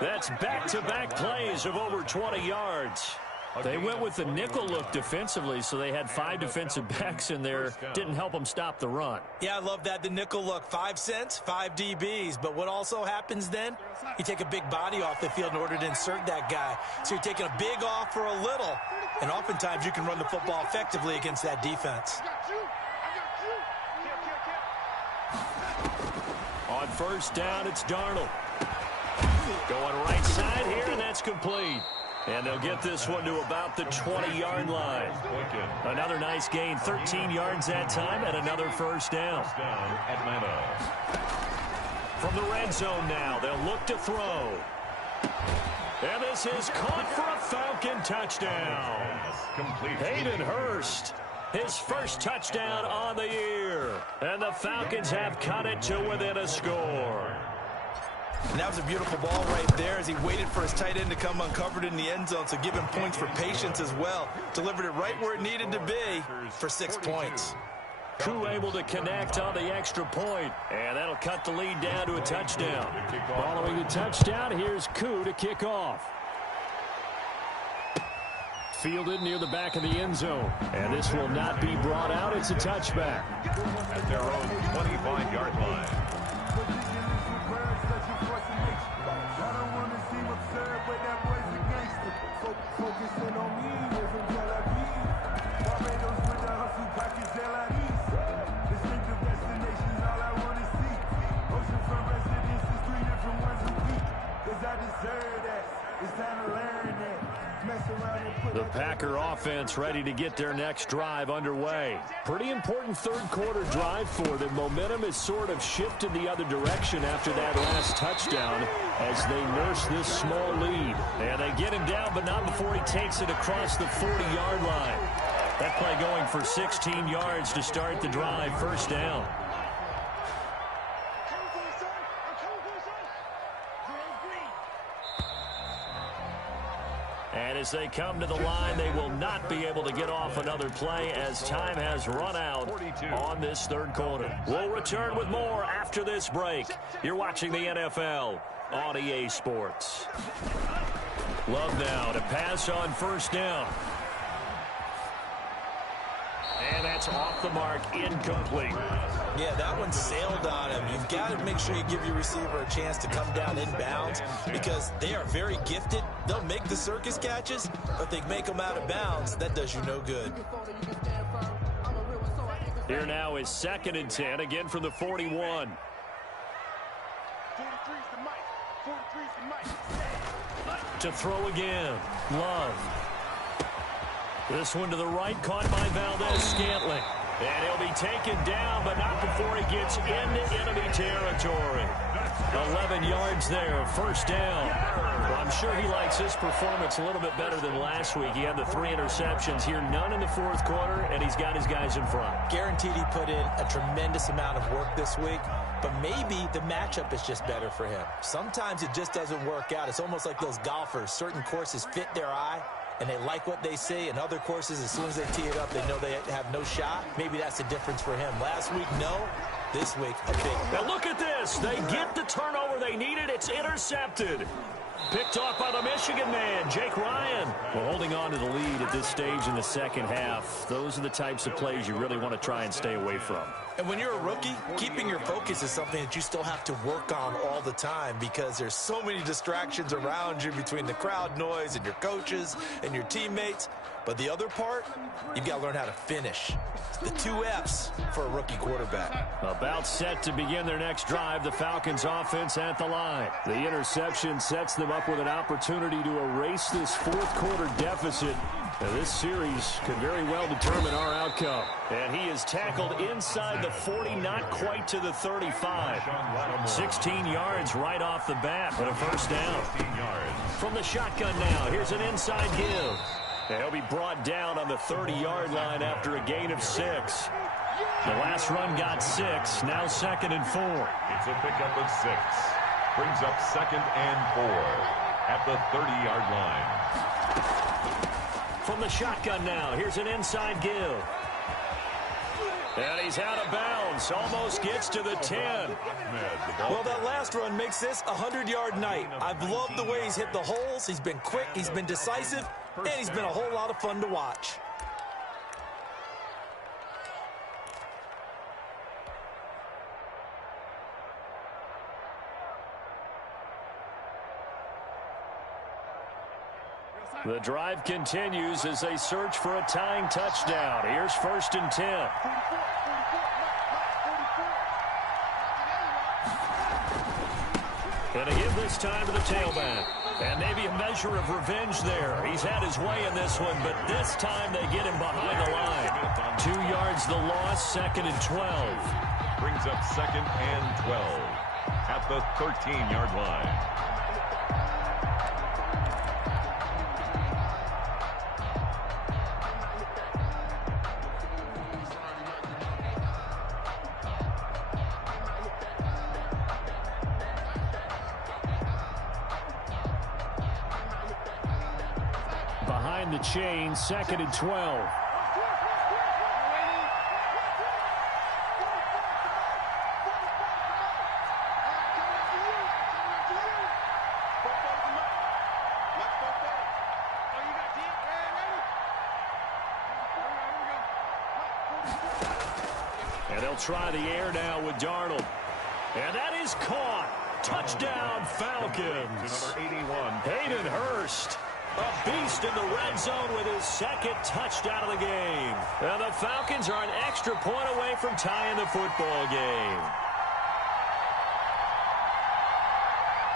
That's back-to-back plays of over 20 yards. They went with the nickel look defensively, so they had 5 defensive backs in there. Didn't help them stop the run. Yeah, I love that, the nickel look. 5 cents, 5 DBs. But what also happens then? You take a big body off the field in order to insert that guy. So you're taking a big off for a little. And oftentimes you can run the football effectively against that defense. On first down, it's Darnold. Going right side here, and that's complete. And they'll get this one to about the 20-yard line. Another nice gain, 13 yards that time, and another first down. Atlanta. From the red zone now, they'll look to throw. And this is caught for a Falcon touchdown. Hayden Hurst, his first touchdown on the year. And the Falcons have cut it to within a score. And that was a beautiful ball right there as he waited for his tight end to come uncovered in the end zone, so give him points for patience as well. Delivered it right where it needed to be for 6 points. Koo able to connect on the extra point, and that'll cut the lead down to a touchdown. Following the touchdown, here's Koo to kick off. Fielded near the back of the end zone, and this will not be brought out. It's a touchback. At their own 25-yard line. The Packer offense ready to get their next drive underway. Pretty important third-quarter drive for them. Momentum has sort of shifted the other direction after that last touchdown as they nurse this small lead. And they get him down, but not before he takes it across the 40-yard line. That play going for 16 yards to start the drive, first down. And as they come to the line, they will not be able to get off another play as time has run out on this third quarter. We'll return with more after this break. You're watching the NFL on EA Sports. Love now to pass on first down. And that's off the mark, incomplete. Yeah, that one sailed on him. You've got to make sure you give your receiver a chance to come down inbounds because they are very gifted. They'll make the circus catches, but they make them out of bounds. That does you no good. Here now is 2nd and 10, again from the 41. To throw again, Love. This one to the right, caught by Valdez-Scantling. And he'll be taken down, but not before he gets into enemy territory. 11 yards there, first down. Well, I'm sure he likes his performance a little bit better than last week. He had the 3 interceptions here, none in the fourth quarter, and he's got his guys in front. Guaranteed he put in a tremendous amount of work this week, but maybe the matchup is just better for him. Sometimes it just doesn't work out. It's almost like those golfers. Certain courses fit their eye, and they like what they see. In other courses, as soon as they tee it up, they know they have no shot. Maybe that's the difference for him. Last week, no. This week, a big. Now look at this. They get the turnover they needed. It's intercepted. Picked off by the Michigan man, Jake Ryan. Well, holding on to the lead at this stage in the second half, those are the types of plays you really want to try and stay away from. And when you're a rookie, keeping your focus is something that you still have to work on all the time because there's so many distractions around you between the crowd noise and your coaches and your teammates. But the other part, you've got to learn how to finish. The 2 F's for a rookie quarterback. About set to begin their next drive, the Falcons offense at the line. The interception sets them up with an opportunity to erase this fourth quarter deficit. Now, this series could very well determine our outcome. And he is tackled inside the 40, not quite to the 35. 16 yards right off the bat, but a first down. From the shotgun now, here's an inside give. And he'll be brought down on the 30-yard line after a gain of 6. The last run got 6, now 2nd and 4. It's a pickup of 6. Brings up 2nd and 4 at the 30-yard line. From the shotgun now, here's an inside give. And he's out of bounds, almost gets to the 10. Well, that last run makes this a 100-yard night. I've loved the way he's hit the holes. He's been quick, he's been decisive, and he's been a whole lot of fun to watch. The drive continues as they search for a tying touchdown. Here's 1st and 10. And they give this time to the tailback. And maybe a measure of revenge there. He's had his way in this one, but this time they get him behind the line. 2 yards the loss, 2nd and 12. Brings up 2nd and 12 at the 13-yard line. Behind the chain, 2nd and 12. And they'll try the air now with Darnold. And that is caught. Touchdown, Falcons. Number 81. Hayden Hurst. A beast in the red zone with his 2nd touchdown of the game. And the Falcons are an extra point away from tying the football game.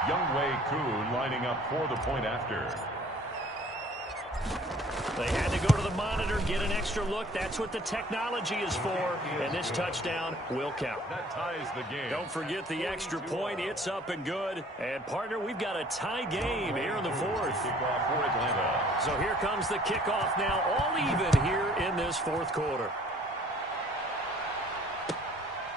Younghoe Koo lining up for the point after. They had to go to the monitor, get an extra look. That's what the technology is for. And this touchdown will count. That ties the game. Don't forget the extra point. It's up and good. And, partner, we've got a tie game here in the 4th. Kickoff for Atlanta. So here comes the kickoff now, all even here in this 4th quarter.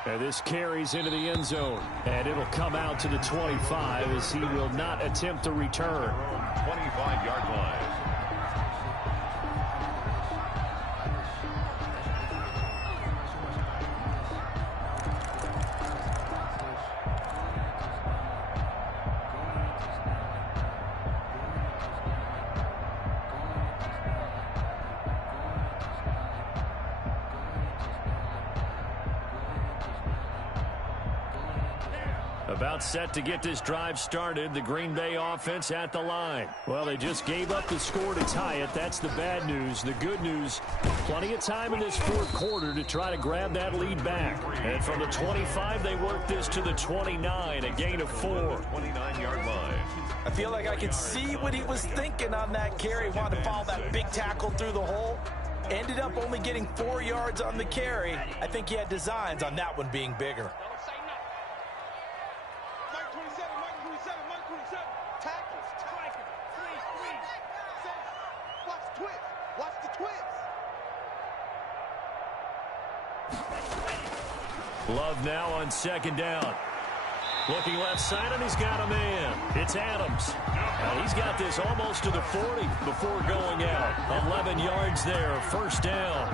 And this carries into the end zone. And it'll come out to the 25 as he will not attempt to return. 25-yard line. About set to get this drive started. The Green Bay offense at the line. Well, they just gave up the score to tie it. That's the bad news. The good news, plenty of time in this 4th quarter to try to grab that lead back. And from the 25, they worked this to the 29, a gain of 4. 29-yard line. I feel like I could see what he was thinking on that carry. Wanted to follow that big tackle through the hole. Ended up only getting 4 yards on the carry. I think he had designs on that one being bigger. Love now on 2nd down. Looking left side, and he's got a man. It's Adams. He's got this almost to the 40 before going out. 11 yards there, 1st down.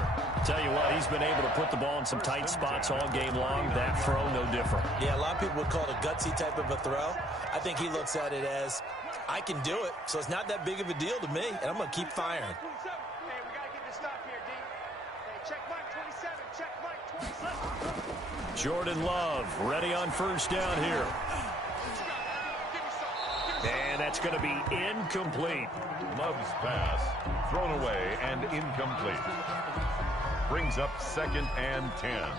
Tell you what, he's been able to put the ball in some tight spots all game long. That throw, no different. Yeah, a lot of people would call it a gutsy type of a throw. I think he looks at it as, I can do it, so it's not that big of a deal to me, and I'm going to keep firing. Hey, we got to get this stop here, D. Hey, check Mike 27, check Mike 27. Jordan Love ready on 1st down here. And that's going to be incomplete. Love's pass thrown away and incomplete. Brings up 2nd and 10.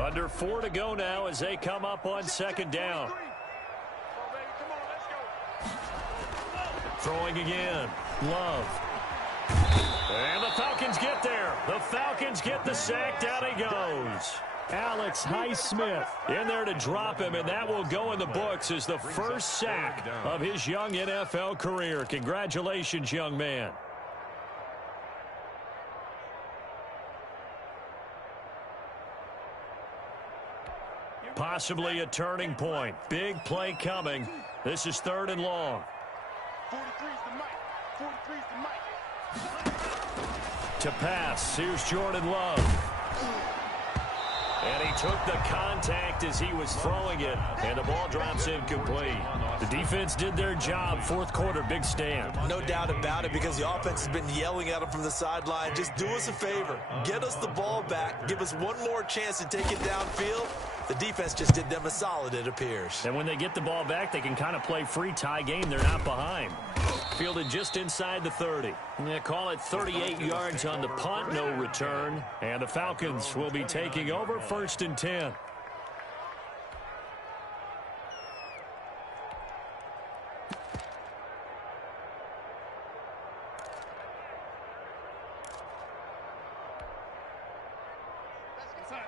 Under 4 to go now as they come up on 2nd down. Throwing again. Love. And the Falcons get there. The Falcons get the sack. Down he goes. Alex Highsmith in there to drop him, and that will go in the books as the first sack of his young NFL career. Congratulations, young man. Possibly a turning point. Big play coming. This is 3rd and long. 43's the mic. 43's the mic. To pass. Here's Jordan Love. And he took the contact as he was throwing it, and the ball drops incomplete. The defense did their job. Fourth quarter, big stand. No doubt about it, because the offense has been yelling at him from the sideline. Just do us a favor. Get us the ball back. Give us one more chance to take it downfield. The defense just did them a solid, it appears. And when they get the ball back, they can kind of play free tie game. They're not behind. Fielded just inside the 30. They call it 38 yards on the punt, no return. And the Falcons will be taking over, 1st and 10.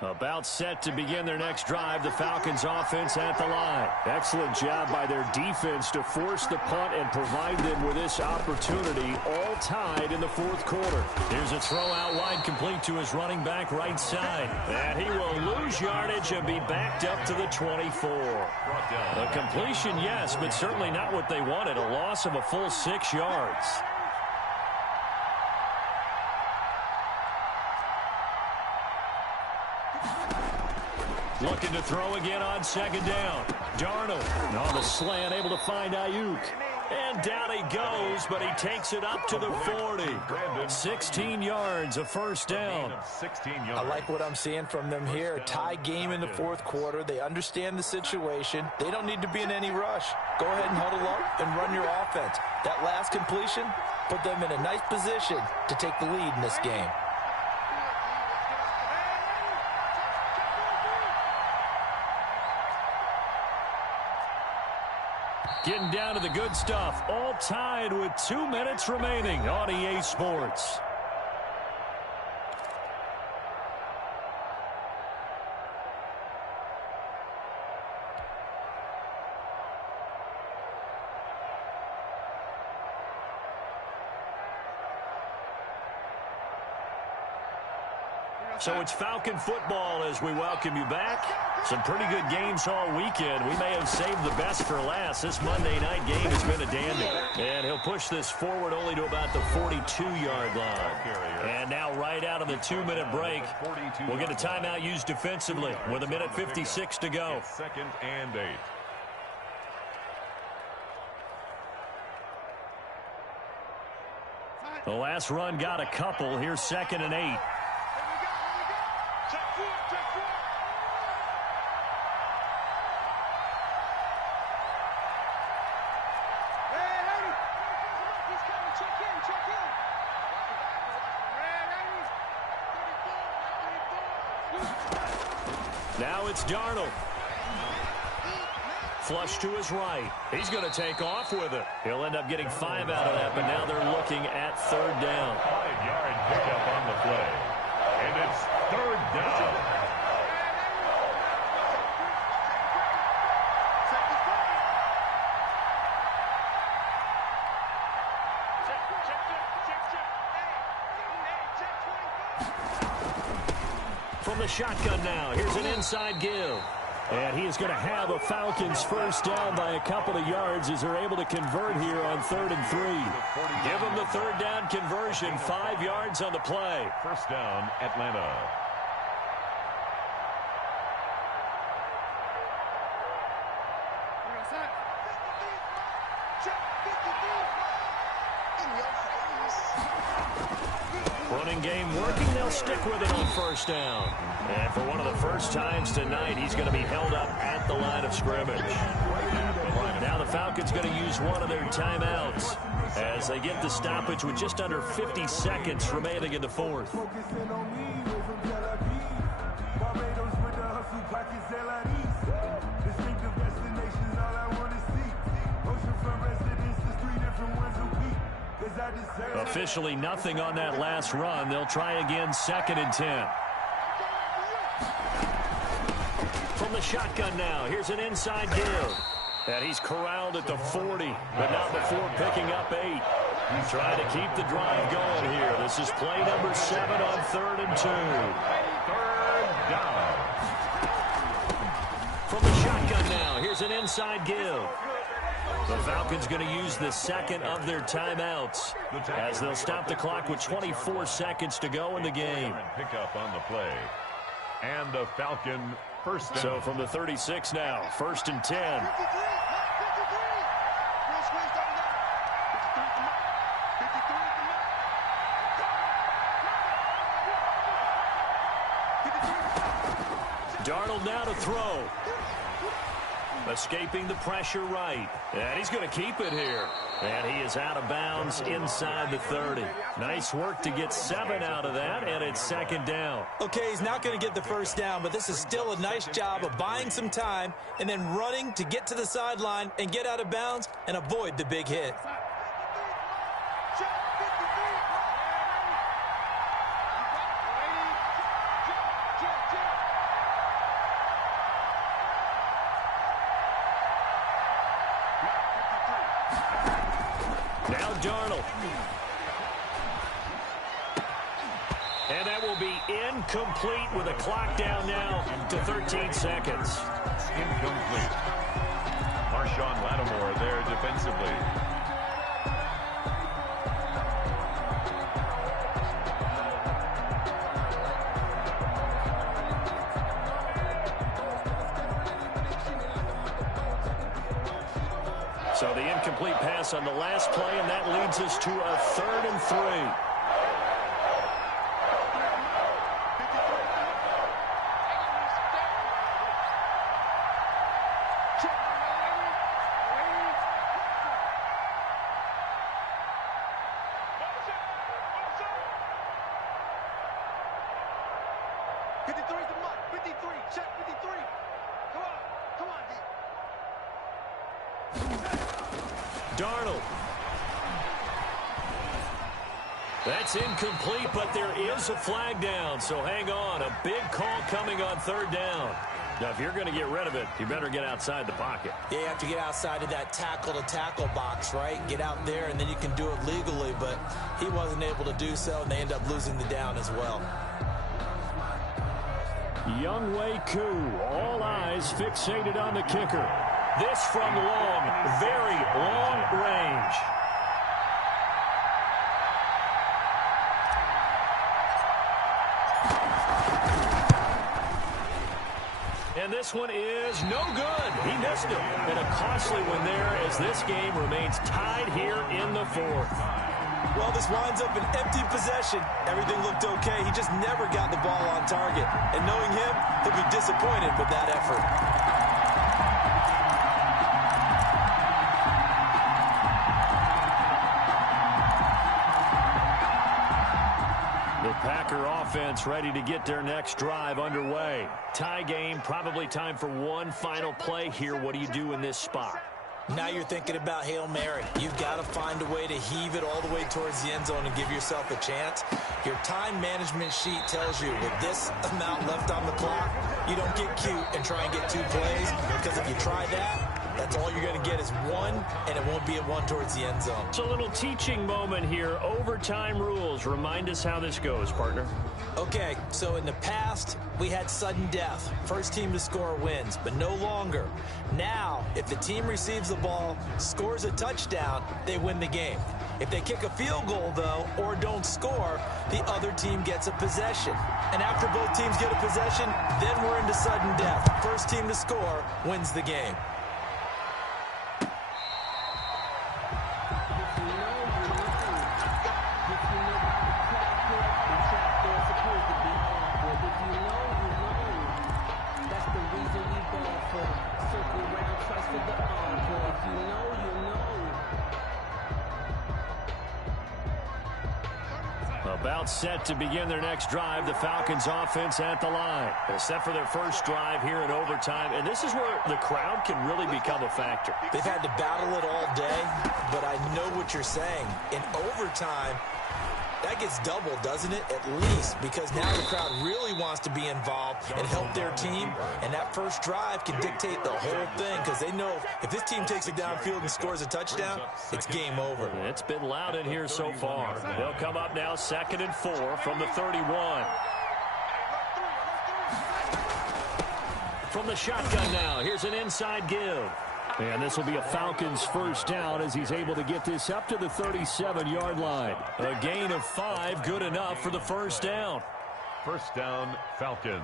About set to begin their next drive. The Falcons offense at the line. Excellent job by their defense to force the punt and provide them with this opportunity, all tied in the fourth quarter. Here's a throw out wide, complete to his running back right side. And he will lose yardage and be backed up to the 24. A completion, yes, but certainly not what they wanted. A loss of a full 6 yards. Looking to throw again on 2nd down. Darnold on the slant, able to find Ayuk. And down he goes, but he takes it up to the 40. 16 yards, a 1st down. I like what I'm seeing from them here. A tie game in the fourth quarter. They understand the situation. They don't need to be in any rush. Go ahead and huddle up and run your offense. That last completion put them in a nice position to take the lead in this game. Getting down to the good stuff. All tied with 2 minutes remaining on EA Sports. So it's Falcon football as we welcome you back. Some pretty good games all weekend. We may have saved the best for last. This Monday night game has been a dandy. And he'll push this forward only to about the 42-yard line. And now right out of the 2-minute break, we'll get a timeout used defensively with 1:56 to go. 2nd and 8. The last run got a couple. Here's 2nd and 8. Now it's Darnold. Flush to his right. He's going to take off with it. He'll end up getting 5 out of that, but now they're looking at 3rd down. 5-yard pickup on the play. And it's 3rd down. From the shotgun now, here's an inside give. And he is going to have a Falcons 1st down by a couple of yards as they're able to convert here on 3rd and 3. Give them the 3rd down conversion, 5 yards on the play. 1st down, Atlanta. Running game working. They'll stick with it on 1st down. And for one of the first times tonight, he's going to be held up at the line of scrimmage. Now the Falcons going to use one of their timeouts as they get the stoppage with just under 50 seconds remaining in the fourth. Officially nothing on that last run. They'll try again, 2nd and 10. From the shotgun now, here's an inside give. And he's corralled at the 40, but not before picking up 8. Trying to keep the drive going here. This is play number 7 on 3rd and 2. 3rd down. From the shotgun now, here's an inside give. The Falcons going to use the 2nd of their timeouts as they'll stop the clock with 24 seconds to go in the game. Pick up on the play. And the Falcon first down. So from the 36 now, 1st and 10. 53. Real squeeze down the line. 53 at the mark. 53 at the mark. Darnold now to throw. Escaping the pressure right. And he's going to keep it here. And he is out of bounds inside the 30. Nice work to get 7 out of that, and it's 2nd down. Okay, he's not going to get the first down, but this is still a nice job of buying some time and then running to get to the sideline and get out of bounds and avoid the big hit. Now Darnold. And that will be incomplete with a clock down now to 13 seconds. Incomplete. Marshawn Lattimore there defensively. So the incomplete pass on the last play, and that leads us to a 3rd and 3. Darnold. That's incomplete, but there is a flag down, so hang on. A big call coming on 3rd down. Now, if you're going to get rid of it, you better get outside the pocket. Yeah, you have to get outside of that tackle-to-tackle box, right? Get out there, and then you can do it legally, but he wasn't able to do so, and they end up losing the down as well. Younghoe Koo, all eyes fixated on the kicker. This from long, very long range. And this one is no good. He missed it. And a costly one there as this game remains tied here in the 4th. Well, this winds up an empty possession. Everything looked okay. He just never got the ball on target. And knowing him, he'll be disappointed with that effort. The Packer offense ready to get their next drive underway. Tie game, probably time for one final play here. What do you do in this spot? Now you're thinking about Hail Mary. You've got to find a way to heave it all the way towards the end zone and give yourself a chance. Your time management sheet tells you with this amount left on the clock, you don't get cute and try and get 2 plays, because if you try that, that's all you're going to get is 1, and it won't be a 1 towards the end zone. It's a little teaching moment here. Overtime rules. Remind us how this goes, partner. Okay, so in the past, we had sudden death. First team to score wins, but no longer. Now, if the team receives the ball, scores a touchdown, they win the game. If they kick a field goal, though, or don't score, the other team gets a possession. And after both teams get a possession, then we're into sudden death. First team to score wins the game. About set to begin their next drive, the Falcons offense at the line. They're set for their first drive here in overtime, and this is where the crowd can really become a factor. They've had to battle it all day, but I know what you're saying. In overtime, that gets doubled, doesn't it? At least, because now the crowd really wants to be involved and help their team, and that first drive can dictate the whole thing, because they know if this team takes it downfield and scores a touchdown, it's game over. It's been loud in here so far. They'll come up now 2nd and 4 from the 31. From the shotgun now, here's an inside give. And this will be a Falcons first down as he's able to get this up to the 37-yard line. A gain of 5, good enough for the first down. First down, Falcons.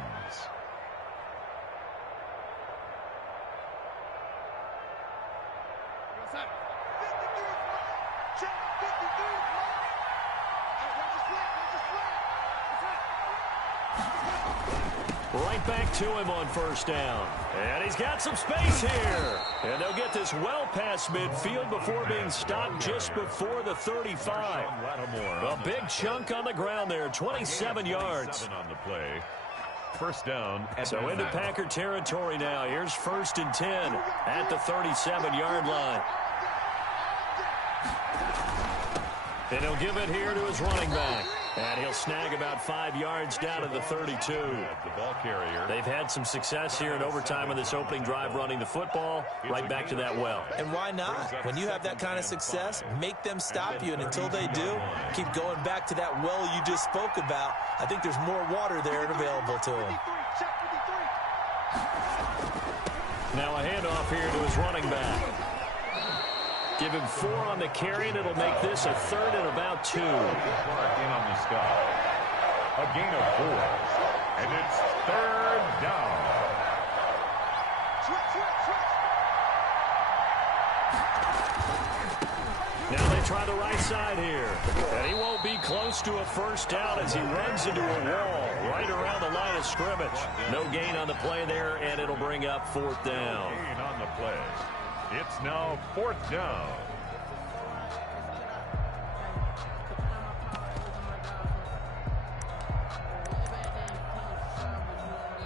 Right back to him on first down. And he's got some space here. And they'll get this well past midfield before being stopped just before the 35. A big chunk on the ground there, 27 yards. On the play. First down. So into Packer territory now. Here's 1st and 10 at the 37-yard line. And he'll give it here to his running back. And he'll snag about 5 yards down to the 32. The ball carrier. They've had some success here in overtime on this opening drive running the football. Right back to that well. And why not? When you have that kind of success, make them stop you. And until they do, keep going back to that well you just spoke about. I think there's more water there and available to them. Now a handoff here to his running back. Give him 4 on the carry, and it'll make this a 3rd and about 2. Clark in on the sky. A gain of 4. And it's 3rd down. Now they try the right side here. And he won't be close to a first down as he runs into a wall right around the line of scrimmage. No gain on the play there, and it'll bring up 4th down. Gain on the play. It's now 4th down.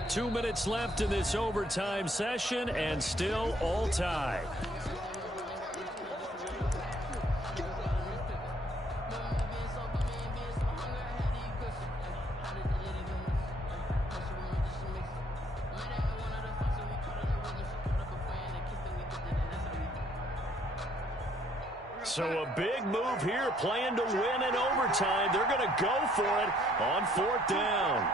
Two minutes left in this overtime session, and still all tied. So a big move here, playing to win in overtime. They're going to go for it on 4th down.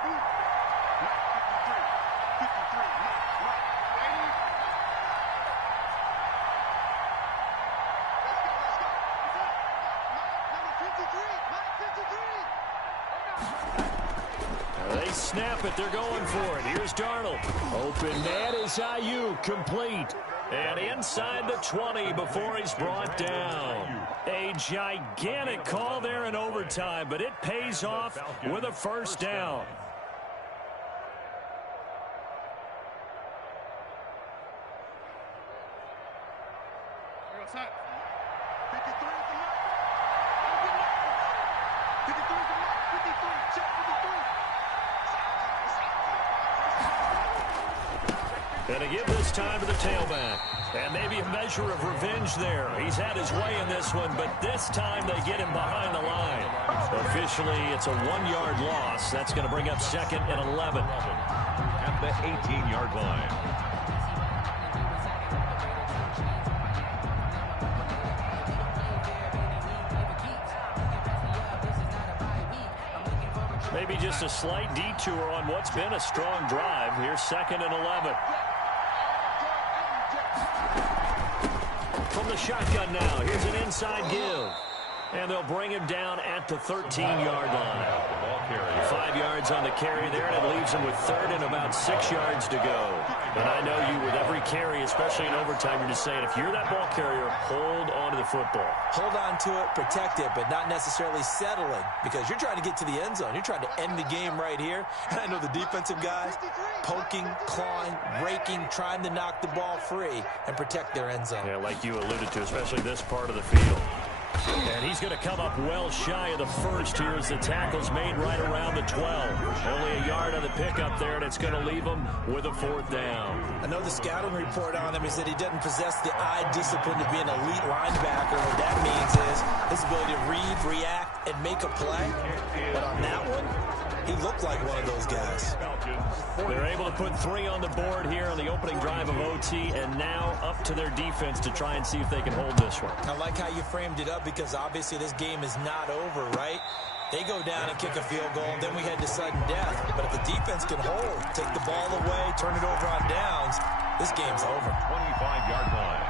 They snap it. They're going for it. Here's Darnold. Open man is Ayuk, complete. And inside the 20 before he's brought down. A gigantic call there in overtime, but it pays off with a first down. And to give this time to the tailback. And maybe a measure of revenge there. He's had his way in this one, but this time they get him behind the line. Officially, it's a 1-yard loss. That's going to bring up 2nd and 11. At the 18-yard line. Maybe just a slight detour on what's been a strong drive. Here's 2nd and 11. From the shotgun now, here's an inside give. And they'll bring him down at the 13-yard line. 5 yards on the carry there, and it leaves him with 3rd and about 6 yards to go. And I know you, with every carry, especially in overtime, you're just saying, if you're that ball carrier, hold on to the football. Hold on to it, protect it, but not necessarily settling, because you're trying to get to the end zone. You're trying to end the game right here. And I know the defensive guys poking, clawing, raking, trying to knock the ball free and protect their end zone. Yeah, like you alluded to, especially this part of the field. And he's going to come up well shy of the first here as the tackle's made right around the 12. Only a yard on the pickup there, and it's going to leave him with a 4th down. I know the scouting report on him is that he doesn't possess the eye discipline to be an elite linebacker. What that means is his ability to read, react, and make a play. But on that one, he looked like one of those guys. They're able to put 3 on the board here on the opening drive of OT, and now up to their defense to try and see if they can hold this one. I like how you framed it up, because obviously this game is not over, right? They go down and kick a field goal, and then we head to sudden death. But if the defense can hold, take the ball away, turn it over on downs, this game's over. 25-yard line.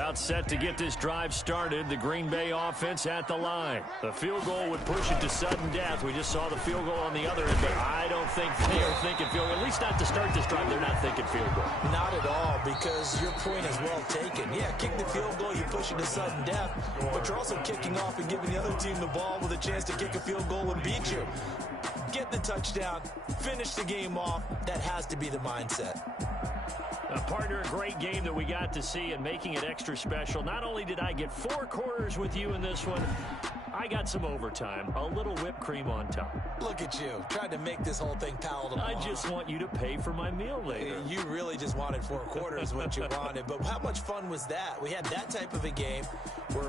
About set to get this drive started. The Green Bay offense at the line. The field goal would push it to sudden death. We just saw the field goal on the other end, but I don't think they are thinking field goal. At least not to start this drive. They're not thinking field goal. Not at all, because your point is well taken. Yeah, kick the field goal, you push it to sudden death, but you're also kicking off and giving the other team the ball with a chance to kick a field goal and beat you. Get the touchdown, finish the game off. That has to be the mindset. Partner, a great game that we got to see and making it extra special. Not only did I get 4 quarters with you in this one, I got some overtime, a little whipped cream on top. Look at you, trying to make this whole thing palatable. I just want you to pay for my meal later. You really just wanted 4 quarters, what you wanted. But how much fun was that? We had that type of a game where